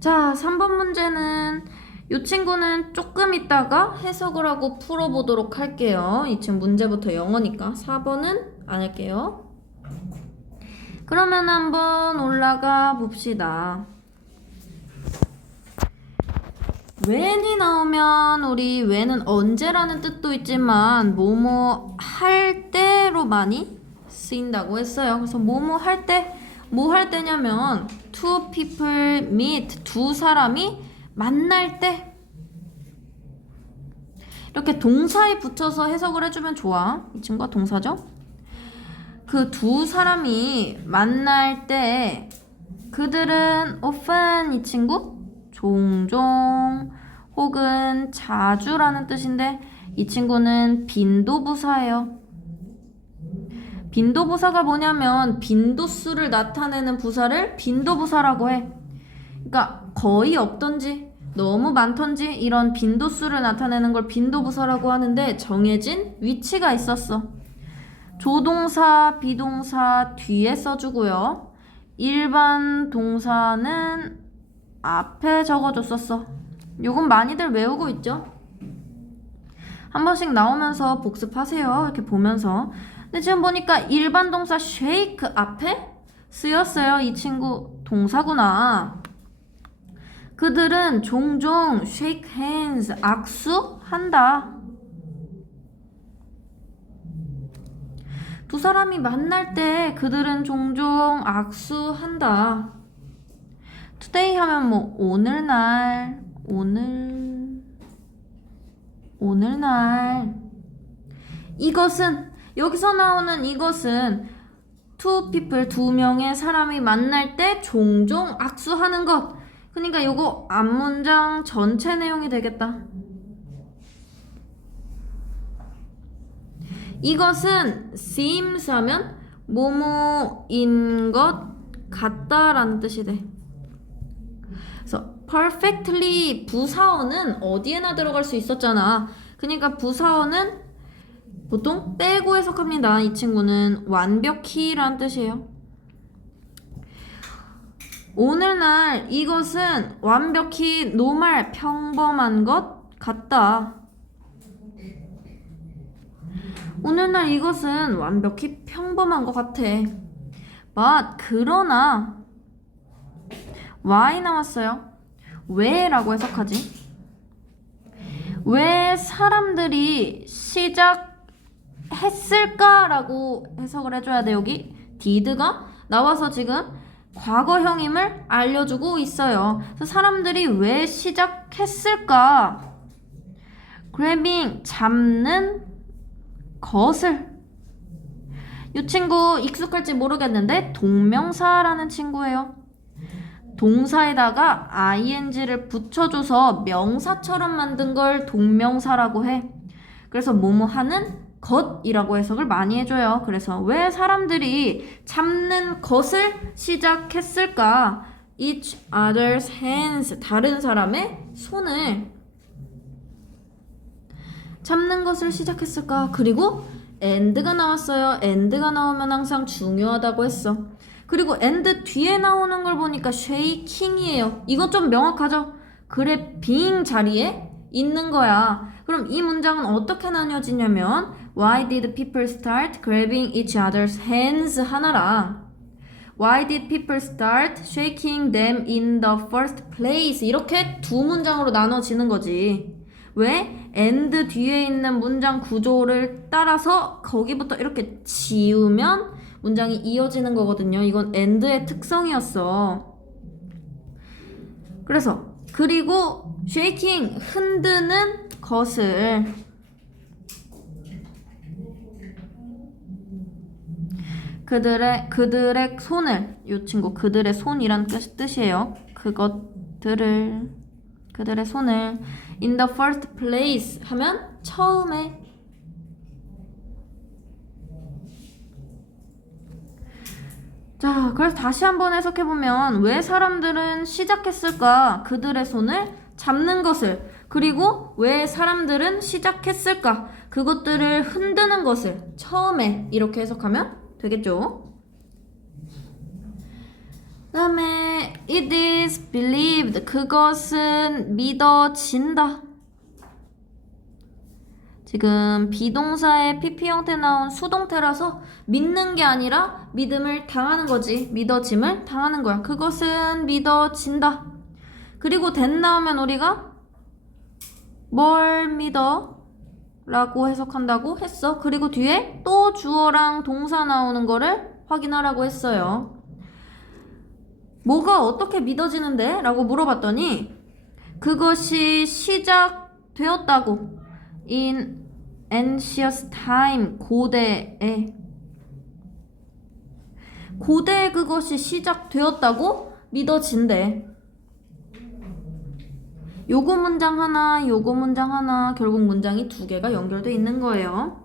자, 3번 문제는 이 친구는 조금 있다가 해석을 하고 풀어보도록 할게요. 이 친구 문제부터 영어니까 4번은 안 할게요. 그러면 한번 올라가 봅시다. when이 나오면 우리 when은 언제라는 뜻도 있지만 뭐뭐 할 때로 많이 쓰인다고 했어요. 그래서 뭐뭐 할 때, 뭐 할 때냐면 two people meet, 두 사람이 만날 때 이렇게 동사에 붙여서 해석을 해주면 좋아. 이 친구가 동사죠. 그 두 사람이 만날 때 그들은 often 이 친구 종종 혹은 자주라는 뜻인데 이 친구는 빈도부사예요. 빈도부사가 뭐냐면 빈도수를 나타내는 부사를 빈도부사라고 해. 그러니까 거의 없던지 너무 많던지 이런 빈도수를 나타내는 걸 빈도부사라고 하는데 정해진 위치가 있었어. 조동사, 비동사 뒤에 써주고요. 일반 동사는 앞에 적어줬었어. 요건 많이들 외우고 있죠? 한 번씩 나오면서 복습하세요. 이렇게 보면서. 근데 지금 보니까 일반 동사 shake 앞에 쓰였어요. 이 친구 동사구나. 그들은 종종 shake hands, 악수한다. 두 사람이 만날 때 그들은 종종 악수한다. today 하면 뭐 오늘날, 오늘날. 이것은, 여기서 나오는 이것은 two people, 두 명의 사람이 만날 때 종종 악수하는 것. 그러니까 요거 앞문장 전체 내용이 되겠다. 이것은 seems 하면 뭐뭐인 것 같다라는 뜻이 돼. 그래서 perfectly 부사어는 어디에나 들어갈 수 있었잖아. 그러니까 부사어는 보통 빼고 해석합니다. 이 친구는 완벽히라는 뜻이에요. 오늘날 이것은 완벽히 normal, 평범한 것 같다. 오늘날 이것은 완벽히 평범한 것 같아. But 그러나 why 나왔어요? 왜라고 해석하지? 왜 사람들이 시작했을까라고 해석을 해줘야 돼. 여기 did가 나와서 지금 과거형임을 알려주고 있어요. 그래서 사람들이 왜 시작했을까? grabbing, 잡는 것을. 이 친구 익숙할지 모르겠는데 동명사라는 친구예요. 동사에다가 ing를 붙여줘서 명사처럼 만든 걸 동명사라고 해. 그래서 뭐뭐 하는 것이라고 해석을 많이 해줘요. 그래서 왜 사람들이 잡는 것을 시작했을까? Each other's hands, 다른 사람의 손을 잡는 것을 시작했을까? 그리고 and가 나왔어요. and가 나오면 항상 중요하다고 했어. 그리고 and 뒤에 나오는 걸 보니까 shaking이에요. 이건 좀 명확하죠? grabbing 자리에 있는 거야. 그럼 이 문장은 어떻게 나뉘어지냐면 Why did people start grabbing each other's hands 하나랑 Why did people start shaking them in the first place? 이렇게 두 문장으로 나눠지는 거지. 왜? and 뒤에 있는 문장 구조를 따라서 거기부터 이렇게 지우면 문장이 이어지는 거거든요. 이건 and의 특성이었어. 그래서 그리고 shaking, 흔드는 것을 그들의 손을, 이 친구 그들의 손이란 뜻이에요. 그들의 손을 in the first place 하면 처음에. 자, 그래서 다시 한번 해석해보면 왜 사람들은 시작했을까? 그들의 손을 잡는 것을. 그리고 왜 사람들은 시작했을까? 그것들을 흔드는 것을 처음에. 이렇게 해석하면 되겠죠? 그 다음에 it is believed, 그것은 믿어진다. 지금 비동사의 PP 형태 나온 수동태라서 믿는 게 아니라 믿음을 당하는 거지. 믿어짐을 당하는 거야. 그것은 믿어진다. 그리고 that 나오면 우리가 뭘 믿어? 라고 해석한다고 했어. 그리고 뒤에 또 주어랑 동사 나오는 거를 확인하라고 했어요. 뭐가 어떻게 믿어지는데? 라고 물어봤더니 그것이 시작되었다고. in ancient time 고대에 그것이 시작되었다고 믿어진대. 요거 문장 하나, 요거 문장 하나, 결국 문장이 두 개가 연결돼 있는 거예요.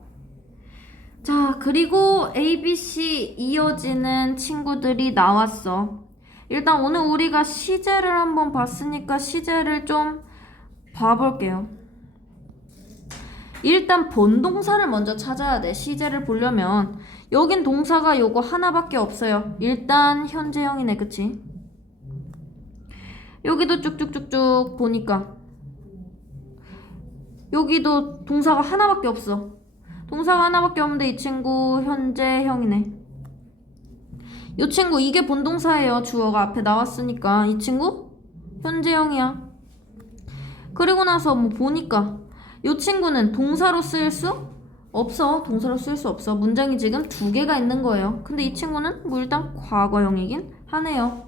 자, 그리고 A, B, C 이어지는 친구들이 나왔어. 일단 오늘 우리가 시제를 한번 봤으니까 시제를 좀 봐볼게요. 일단 본동사를 먼저 찾아야 돼. 시제를 보려면 여긴 동사가 요거 하나밖에 없어요. 일단 현재형이네, 그치? 여기도 쭉쭉쭉쭉 보니까 여기도 동사가 하나밖에 없어. 동사가 하나밖에 없는데 이 친구 현재형이네. 이 친구 이게 본동사예요. 주어가 앞에 나왔으니까 이 친구 현재형이야. 그리고 나서 뭐 보니까 이 친구는 동사로 쓰일 수 없어. 동사로 쓸 수 없어. 문장이 지금 두 개가 있는 거예요. 근데 이 친구는 뭐 일단 과거형이긴 하네요.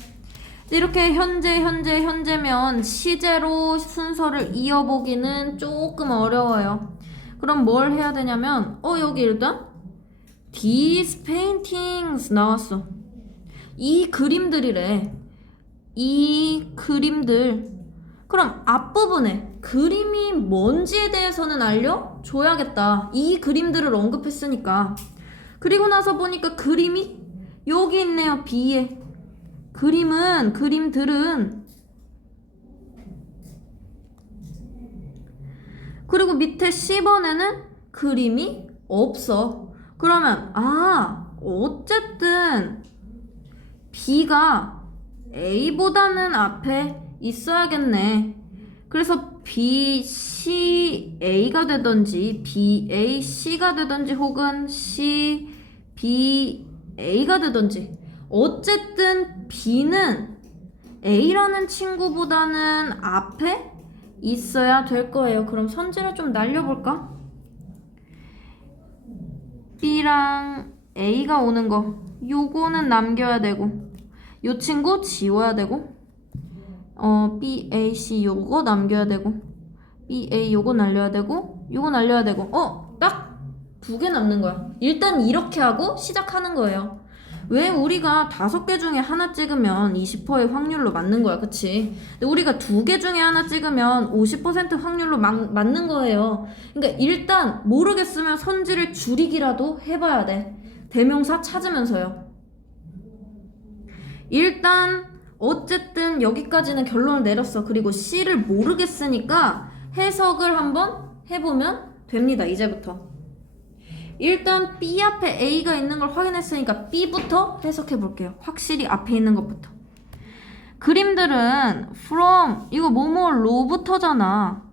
이렇게 현재면 시제로 순서를 이어보기는 조금 어려워요. 그럼 뭘 해야 되냐면 여기 일단 These paintings 나왔어. 이 그림들이래. 이 그림들. 그럼 앞부분에 그림이 뭔지에 대해서는 알려줘야겠다. 이 그림들을 언급했으니까. 그리고 나서 보니까 그림이 여기 있네요. B에. 그림들은 그리고 밑에 C번에는 그림이 없어. 그러면 어쨌든 B가 A보다는 앞에 있어야겠네. 그래서 B, C, A가 되던지 B, A, C가 되던지 혹은 C, B, A가 되던지 어쨌든 B는 A라는 친구보다는 앞에 있어야 될 거예요. 그럼 선지를 좀 날려볼까? B랑 A가 오는 거 요거는 남겨야 되고 요 친구 지워야 되고 B, A, C 요거 남겨야 되고 B, A 요거 날려야 되고 요거 날려야 되고 딱 두 개 남는 거야. 일단 이렇게 하고 시작하는 거예요. 왜 우리가 5개 중에 하나 찍으면 20%의 확률로 맞는 거야, 그치? 근데 우리가 2개 중에 하나 찍으면 50% 확률로 맞는 거예요. 그러니까 일단 모르겠으면 선지를 줄이기라도 해봐야 돼. 대명사 찾으면서요. 일단 어쨌든 여기까지는 결론을 내렸어. 그리고 C를 모르겠으니까 해석을 한번 해보면 됩니다, 이제부터. 일단 B 앞에 A가 있는 걸 확인했으니까 B부터 해석해 볼게요. 확실히 앞에 있는 것부터. 그림들은 from 이거 뭐뭐로부터잖아.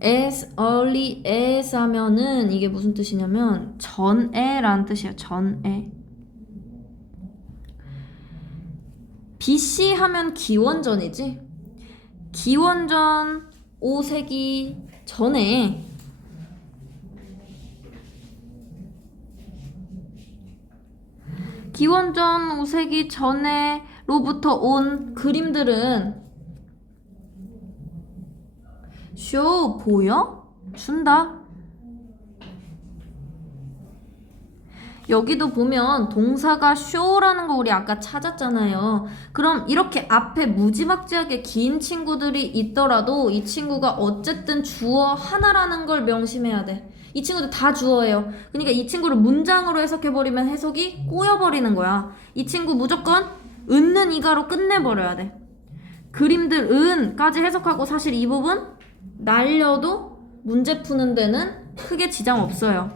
as early as 하면은 이게 무슨 뜻이냐면 전에라는 뜻이야. 전에. BC 하면 기원전이지. 기원전 5세기 전에 기원전 5세기 전에로부터 온 그림들은 쇼 보여? 준다. 여기도 보면 동사가 show라는 거 우리 아까 찾았잖아요. 그럼 이렇게 앞에 무지막지하게 긴 친구들이 있더라도 이 친구가 어쨌든 주어 하나라는 걸 명심해야 돼. 이 친구들 다 주어예요. 그러니까 이 친구를 문장으로 해석해버리면 해석이 꼬여버리는 거야. 이 친구 무조건 은는 이가로 끝내버려야 돼. 그림들 은까지 해석하고 사실 이 부분 날려도 문제 푸는 데는 크게 지장 없어요.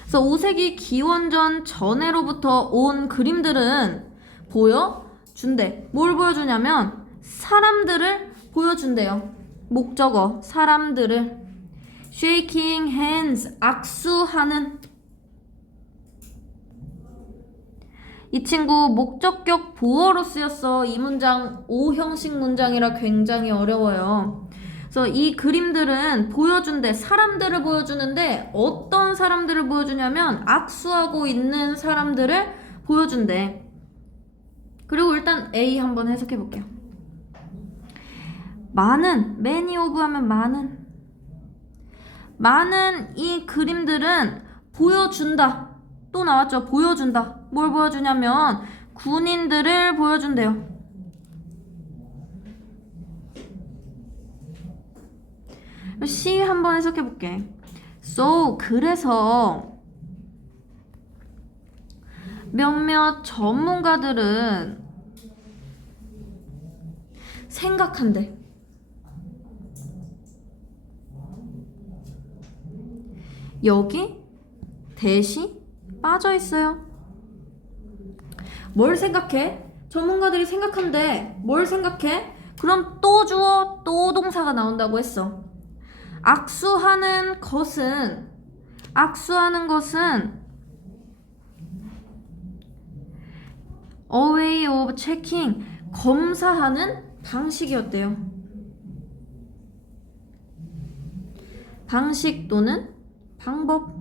그래서 5세기 기원전 전에로부터 온 그림들은 보여준대. 뭘 보여주냐면 사람들을 보여준대요. 목적어 사람들을. shaking hands 악수하는. 이 친구 목적격 보어로 쓰였어. 이 문장 O형식 문장이라 굉장히 어려워요. 그래서 이 그림들은 보여준대. 사람들을 보여주는데 어떤 사람들을 보여주냐면 악수하고 있는 사람들을 보여준대. 그리고 일단 A 한번 해석해 볼게요. 많은, many of 하면 많은. 많은 이 그림들은 보여준다. 또 나왔죠? 보여준다. 뭘 보여주냐면 군인들을 보여준대요. C 한번 해석해 볼게. So, 그래서 몇몇 전문가들은 생각한대. 여기 대시 빠져 있어요. 뭘 생각해? 전문가들이 생각한대. 뭘 생각해? 그럼 또 주어, 또 동사가 나온다고 했어. 악수하는 것은 a way of checking, 검사하는 방식이었대요. 방식 또는 방법.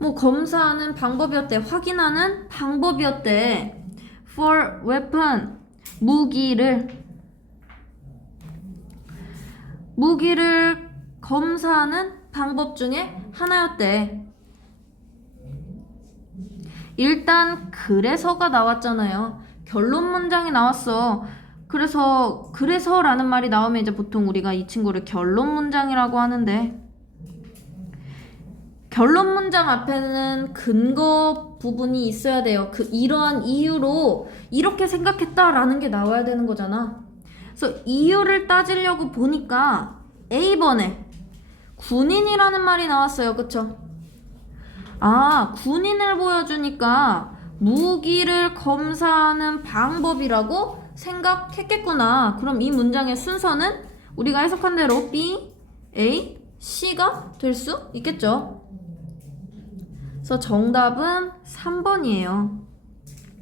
뭐 검사하는 방법이었대. 확인하는 방법이었대. For weapon, 무기를 검사하는 방법 중에 하나였대. 일단 그래서가 나왔잖아요. 결론 문장이 나왔어. 그래서라는 말이 나오면 이제 보통 우리가 이 친구를 결론 문장이라고 하는데, 결론 문장 앞에는 근거 부분이 있어야 돼요. 이러한 이유로 이렇게 생각했다라는 게 나와야 되는 거잖아. 그래서 이유를 따지려고 보니까 A번에 군인이라는 말이 나왔어요. 그쵸? 아, 군인을 보여주니까 무기를 검사하는 방법이라고 생각했겠구나. 그럼 이 문장의 순서는 우리가 해석한 대로 B, A, C가 될 수 있겠죠. 그래서 정답은 3번이에요.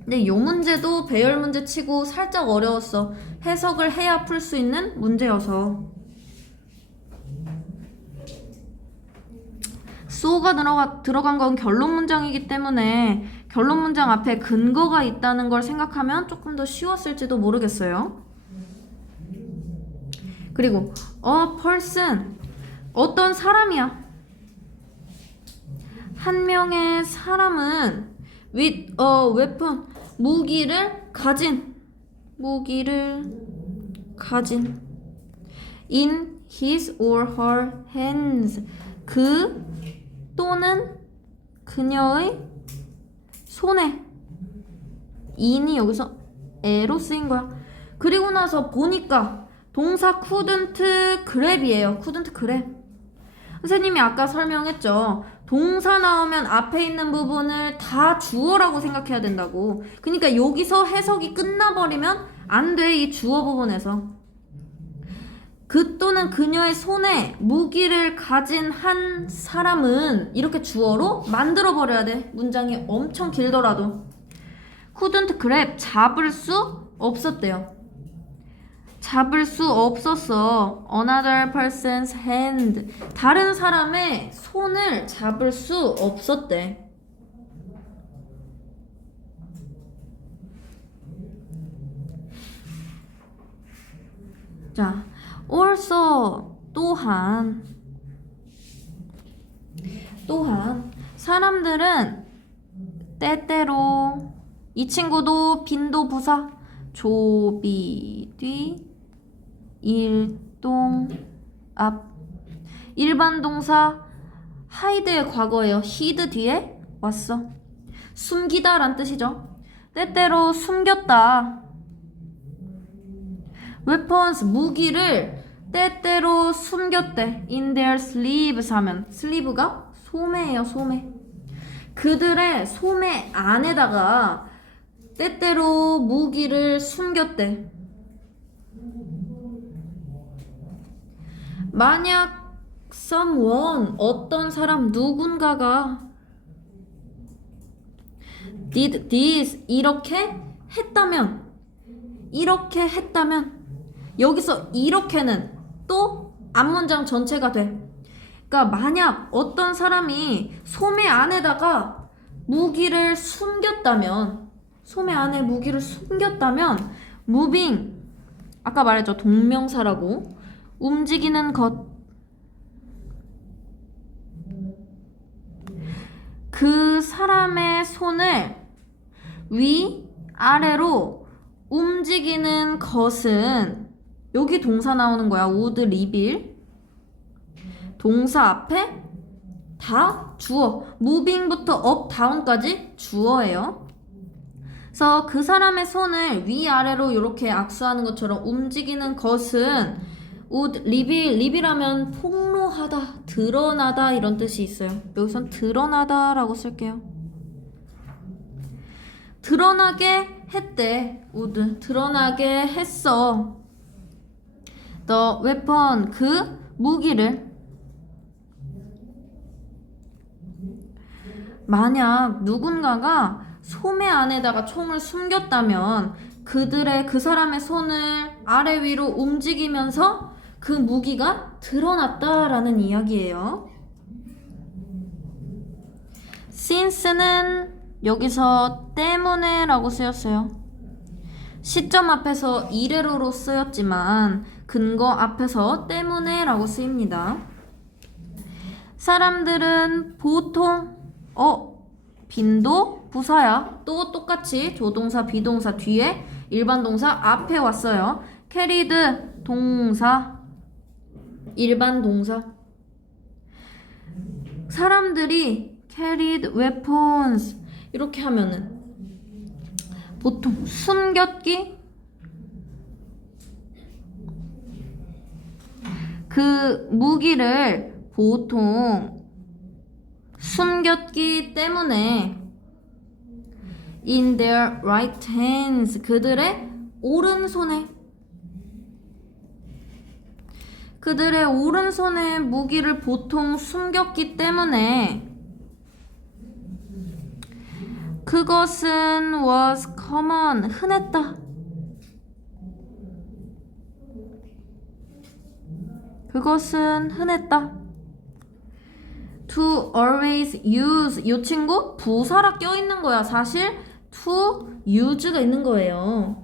근데 이 문제도 배열 문제 치고 살짝 어려웠어. 해석을 해야 풀 수 있는 문제여서. so가 들어간 건 결론 문장이기 때문에 결론 문장 앞에 근거가 있다는 걸 생각하면 조금 더 쉬웠을지도 모르겠어요. 그리고 a person, 어떤 사람이야. 한 명의 사람은 with a weapon, 무기를 가진 in his or her hands, 그 또는 그녀의 손에. in이 여기서 에로 쓰인 거야. 그리고 나서 보니까 동사 couldn't grab이에요. couldn't grab. 선생님이 아까 설명했죠. 동사 나오면 앞에 있는 부분을 다 주어라고 생각해야 된다고. 그러니까 여기서 해석이 끝나버리면 안 돼. 이 주어 부분에서. 그 또는 그녀의 손에 무기를 가진 한 사람은 이렇게 주어로 만들어버려야 돼. 문장이 엄청 길더라도. couldn't grab, 잡을 수 없었대요. 잡을 수 없었어. Another person's hand, 다른 사람의 손을 잡을 수 없었대. 자, also 또한 사람들은 때때로, 이 친구도 빈도 부사 조비 뒤 일동 앞, 일반 동사 hide의 과거예요. hid 뒤에 왔어. 숨기다 란 뜻이죠. 때때로 숨겼다. weapons, 무기를 때때로 숨겼대. in their sleeves 하면 슬리브가 소매예요. 소매. 그들의 소매 안에다가 때때로 무기를 숨겼대. 만약 someone, 어떤 사람, 누군가가 did this, 이렇게 했다면 여기서 이렇게는 또 앞문장 전체가 돼. 그러니까 만약 어떤 사람이 소매 안에다가 무기를 숨겼다면, 소매 안에 무기를 숨겼다면 moving. 아까 말했죠. 동명사라고. 움직이는 것. 그 사람의 손을 위, 아래로 움직이는 것은 여기 동사 나오는 거야. would, reveal. 동사 앞에 다 주어. moving부터 up, down까지 주어예요. 그래서 그 사람의 손을 위아래로 이렇게 악수하는 것처럼 움직이는 것은 would reveal, reveal하면 폭로하다, 드러나다 이런 뜻이 있어요. 여기선 드러나다 라고 쓸게요. 드러나게 했대. would 드러나게 했어. the weapon 그 무기를. 만약 누군가가 소매 안에다가 총을 숨겼다면 그 사람의 손을 아래 위로 움직이면서 그 무기가 드러났다라는 이야기예요. since는 여기서 때문에 라고 쓰였어요. 시점 앞에서 이래로로 쓰였지만 근거 앞에서 때문에 라고 쓰입니다. 사람들은 보통 빈도 부사야. 또 똑같이 조동사 비동사 뒤에 일반 동사 앞에 왔어요. carried 동사 일반 동사. 사람들이 carried weapons 이렇게 하면은 보통 숨겼기 그 무기를 보통 숨겼기 때문에 in their right hands 그들의 오른손에 무기를 보통 숨겼기 때문에 그것은 was common 흔했다. 그것은 흔했다. to always use 이 친구 부사라 껴있는 거야. 사실 to use가 있는 거예요.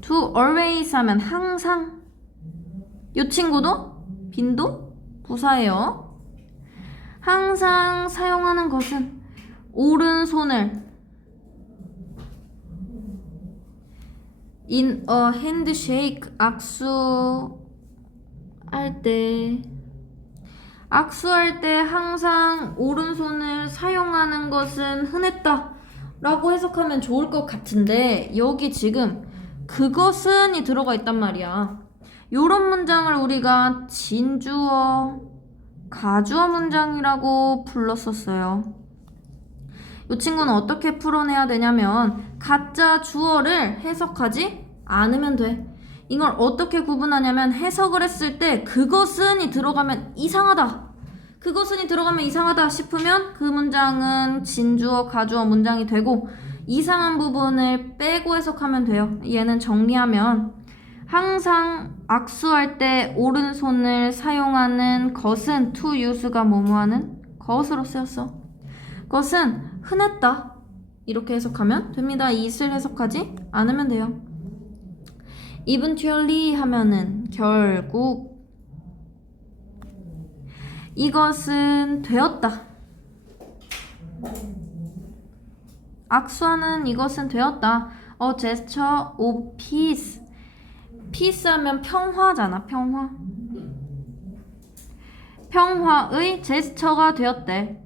to always 하면 항상. 이 친구도 빈도 부사예요. 항상 사용하는 것은 오른손을 in a handshake 악수할 때 항상 오른손을 사용하는 것은 흔했다 라고 해석하면 좋을 것 같은데 여기 지금 그것은이 들어가 있단 말이야. 요런 문장을 우리가 진주어, 가주어 문장이라고 불렀었어요. 이 친구는 어떻게 풀어내야 되냐면 가짜 주어를 해석하지 않으면 돼. 이걸 어떻게 구분하냐면 해석을 했을 때 그것은이 들어가면 이상하다. 그것은이 들어가면 이상하다 싶으면 그 문장은 진주어, 가주어 문장이 되고 이상한 부분을 빼고 해석하면 돼요. 얘는 정리하면 항상 악수할 때 오른손을 사용하는 것은 to use가 뭐뭐하는 것으로 쓰였어. 것은 흔했다. 이렇게 해석하면 됩니다. it을 해석하지 않으면 돼요. eventually 하면은 결국 이것은 되었다. 악수하는 이것은 되었다. A gesture of peace. peace 하면 평화잖아. 평화의 제스처가 되었대.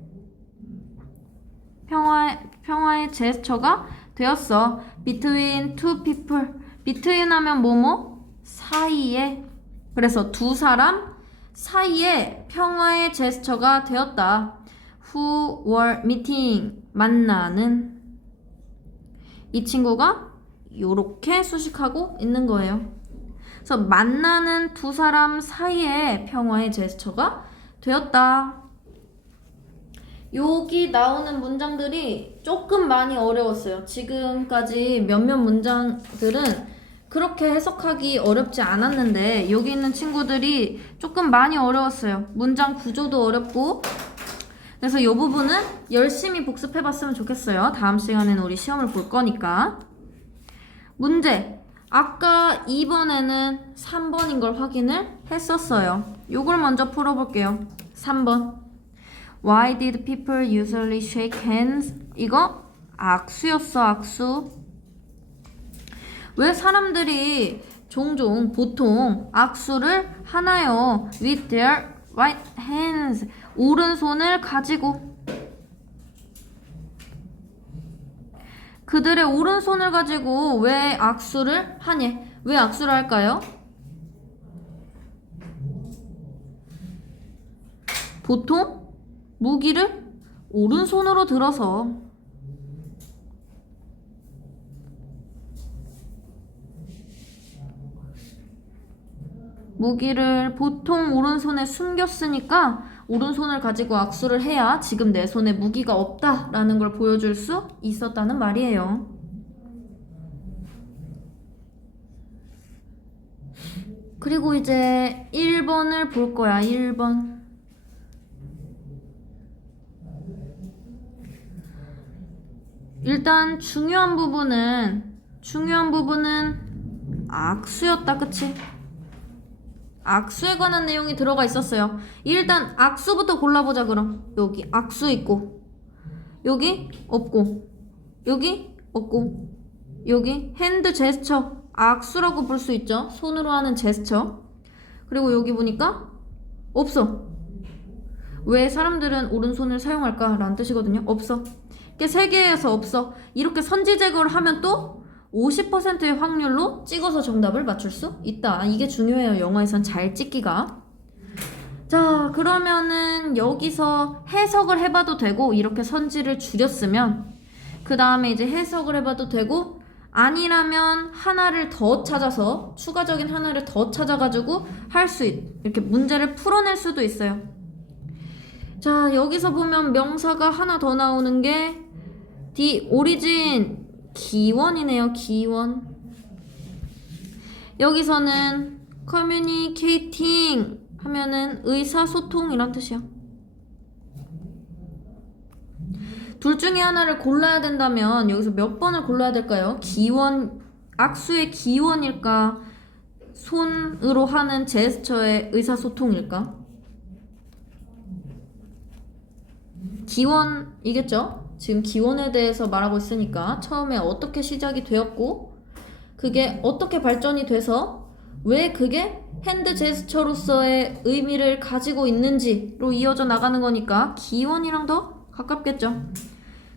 평화의 제스처가 되었어. between two people. between 하면 뭐뭐? 사이에. 그래서 두 사람 사이에 평화의 제스처가 되었다. who were meeting. 만나는. 이 친구가 요렇게 수식하고 있는 거예요. 그래서 만나는 두 사람 사이에 평화의 제스처가 되었다. 여기 나오는 문장들이 조금 많이 어려웠어요. 지금까지 몇몇 문장들은 그렇게 해석하기 어렵지 않았는데 여기 있는 친구들이 조금 많이 어려웠어요. 문장 구조도 어렵고. 그래서 이 부분은 열심히 복습해봤으면 좋겠어요. 다음 시간에는 우리 시험을 볼 거니까. 문제. 아까 2번에는 3번인 걸 확인을 했었어요. 요걸 먼저 풀어볼게요. 3번. Why did people usually shake hands? 이거 악수였어, 악수. 왜 사람들이 종종 보통 악수를 하나요? With their right hands. 오른손을 가지고. 그들의 오른손을 가지고 왜 악수를 하니? 왜 악수를 할까요? 보통 무기를 오른손으로 들어서. 무기를 보통 오른손에 숨겼으니까 오른손을 가지고 악수를 해야 지금 내 손에 무기가 없다라는 걸 보여줄 수 있었다는 말이에요. 그리고 이제 1번을 볼 거야. 1번. 일단 중요한 부분은 악수였다. 그치? 악수에 관한 내용이 들어가 있었어요. 일단 악수부터 골라보자. 그럼 여기 악수 있고, 여기 없고, 여기 없고, 여기 핸드 제스처 악수라고 볼 수 있죠. 손으로 하는 제스처. 그리고 여기 보니까 없어. 왜 사람들은 오른손을 사용할까? 라는 뜻이거든요. 없어. 이게 세 개에서 없어. 이렇게 선지 제거를 하면 또 50%의 확률로 찍어서 정답을 맞출 수 있다. 이게 중요해요. 영화에선 잘 찍기가. 자, 그러면은 여기서 해석을 해봐도 되고, 이렇게 선지를 줄였으면 그 다음에 이제 해석을 해봐도 되고, 아니라면 하나를 더 찾아서 추가적인 하나를 더 찾아가지고 이렇게 문제를 풀어낼 수도 있어요. 자, 여기서 보면 명사가 하나 더 나오는 게 the origin, 기원이네요. 기원. 여기서는 communicating 하면은 의사소통이란 뜻이야. 둘 중에 하나를 골라야 된다면 여기서 몇 번을 골라야 될까요? 기원, 악수의 기원일까? 손으로 하는 제스처의 의사소통일까? 기원이겠죠? 지금 기원에 대해서 말하고 있으니까 처음에 어떻게 시작이 되었고 그게 어떻게 발전이 돼서 왜 그게 핸드 제스처로서의 의미를 가지고 있는지로 이어져 나가는 거니까 기원이랑 더 가깝겠죠.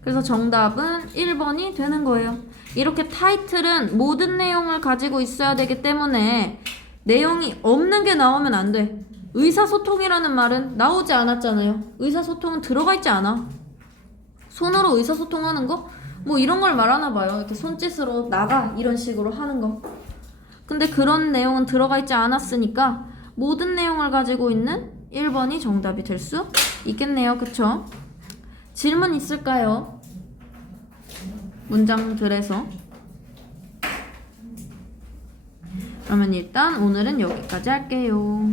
그래서 정답은 1번이 되는 거예요. 이렇게 타이틀은 모든 내용을 가지고 있어야 되기 때문에 내용이 없는 게 나오면 안 돼. 의사소통이라는 말은 나오지 않았잖아요. 의사소통은 들어가 있지 않아. 손으로 의사소통하는 거? 뭐 이런 걸 말하나 봐요. 이렇게 손짓으로 나가 이런 식으로 하는 거. 근데 그런 내용은 들어가 있지 않았으니까 모든 내용을 가지고 있는 1번이 정답이 될 수 있겠네요. 그쵸? 질문 있을까요? 문장들에서. 그러면 일단 오늘은 여기까지 할게요.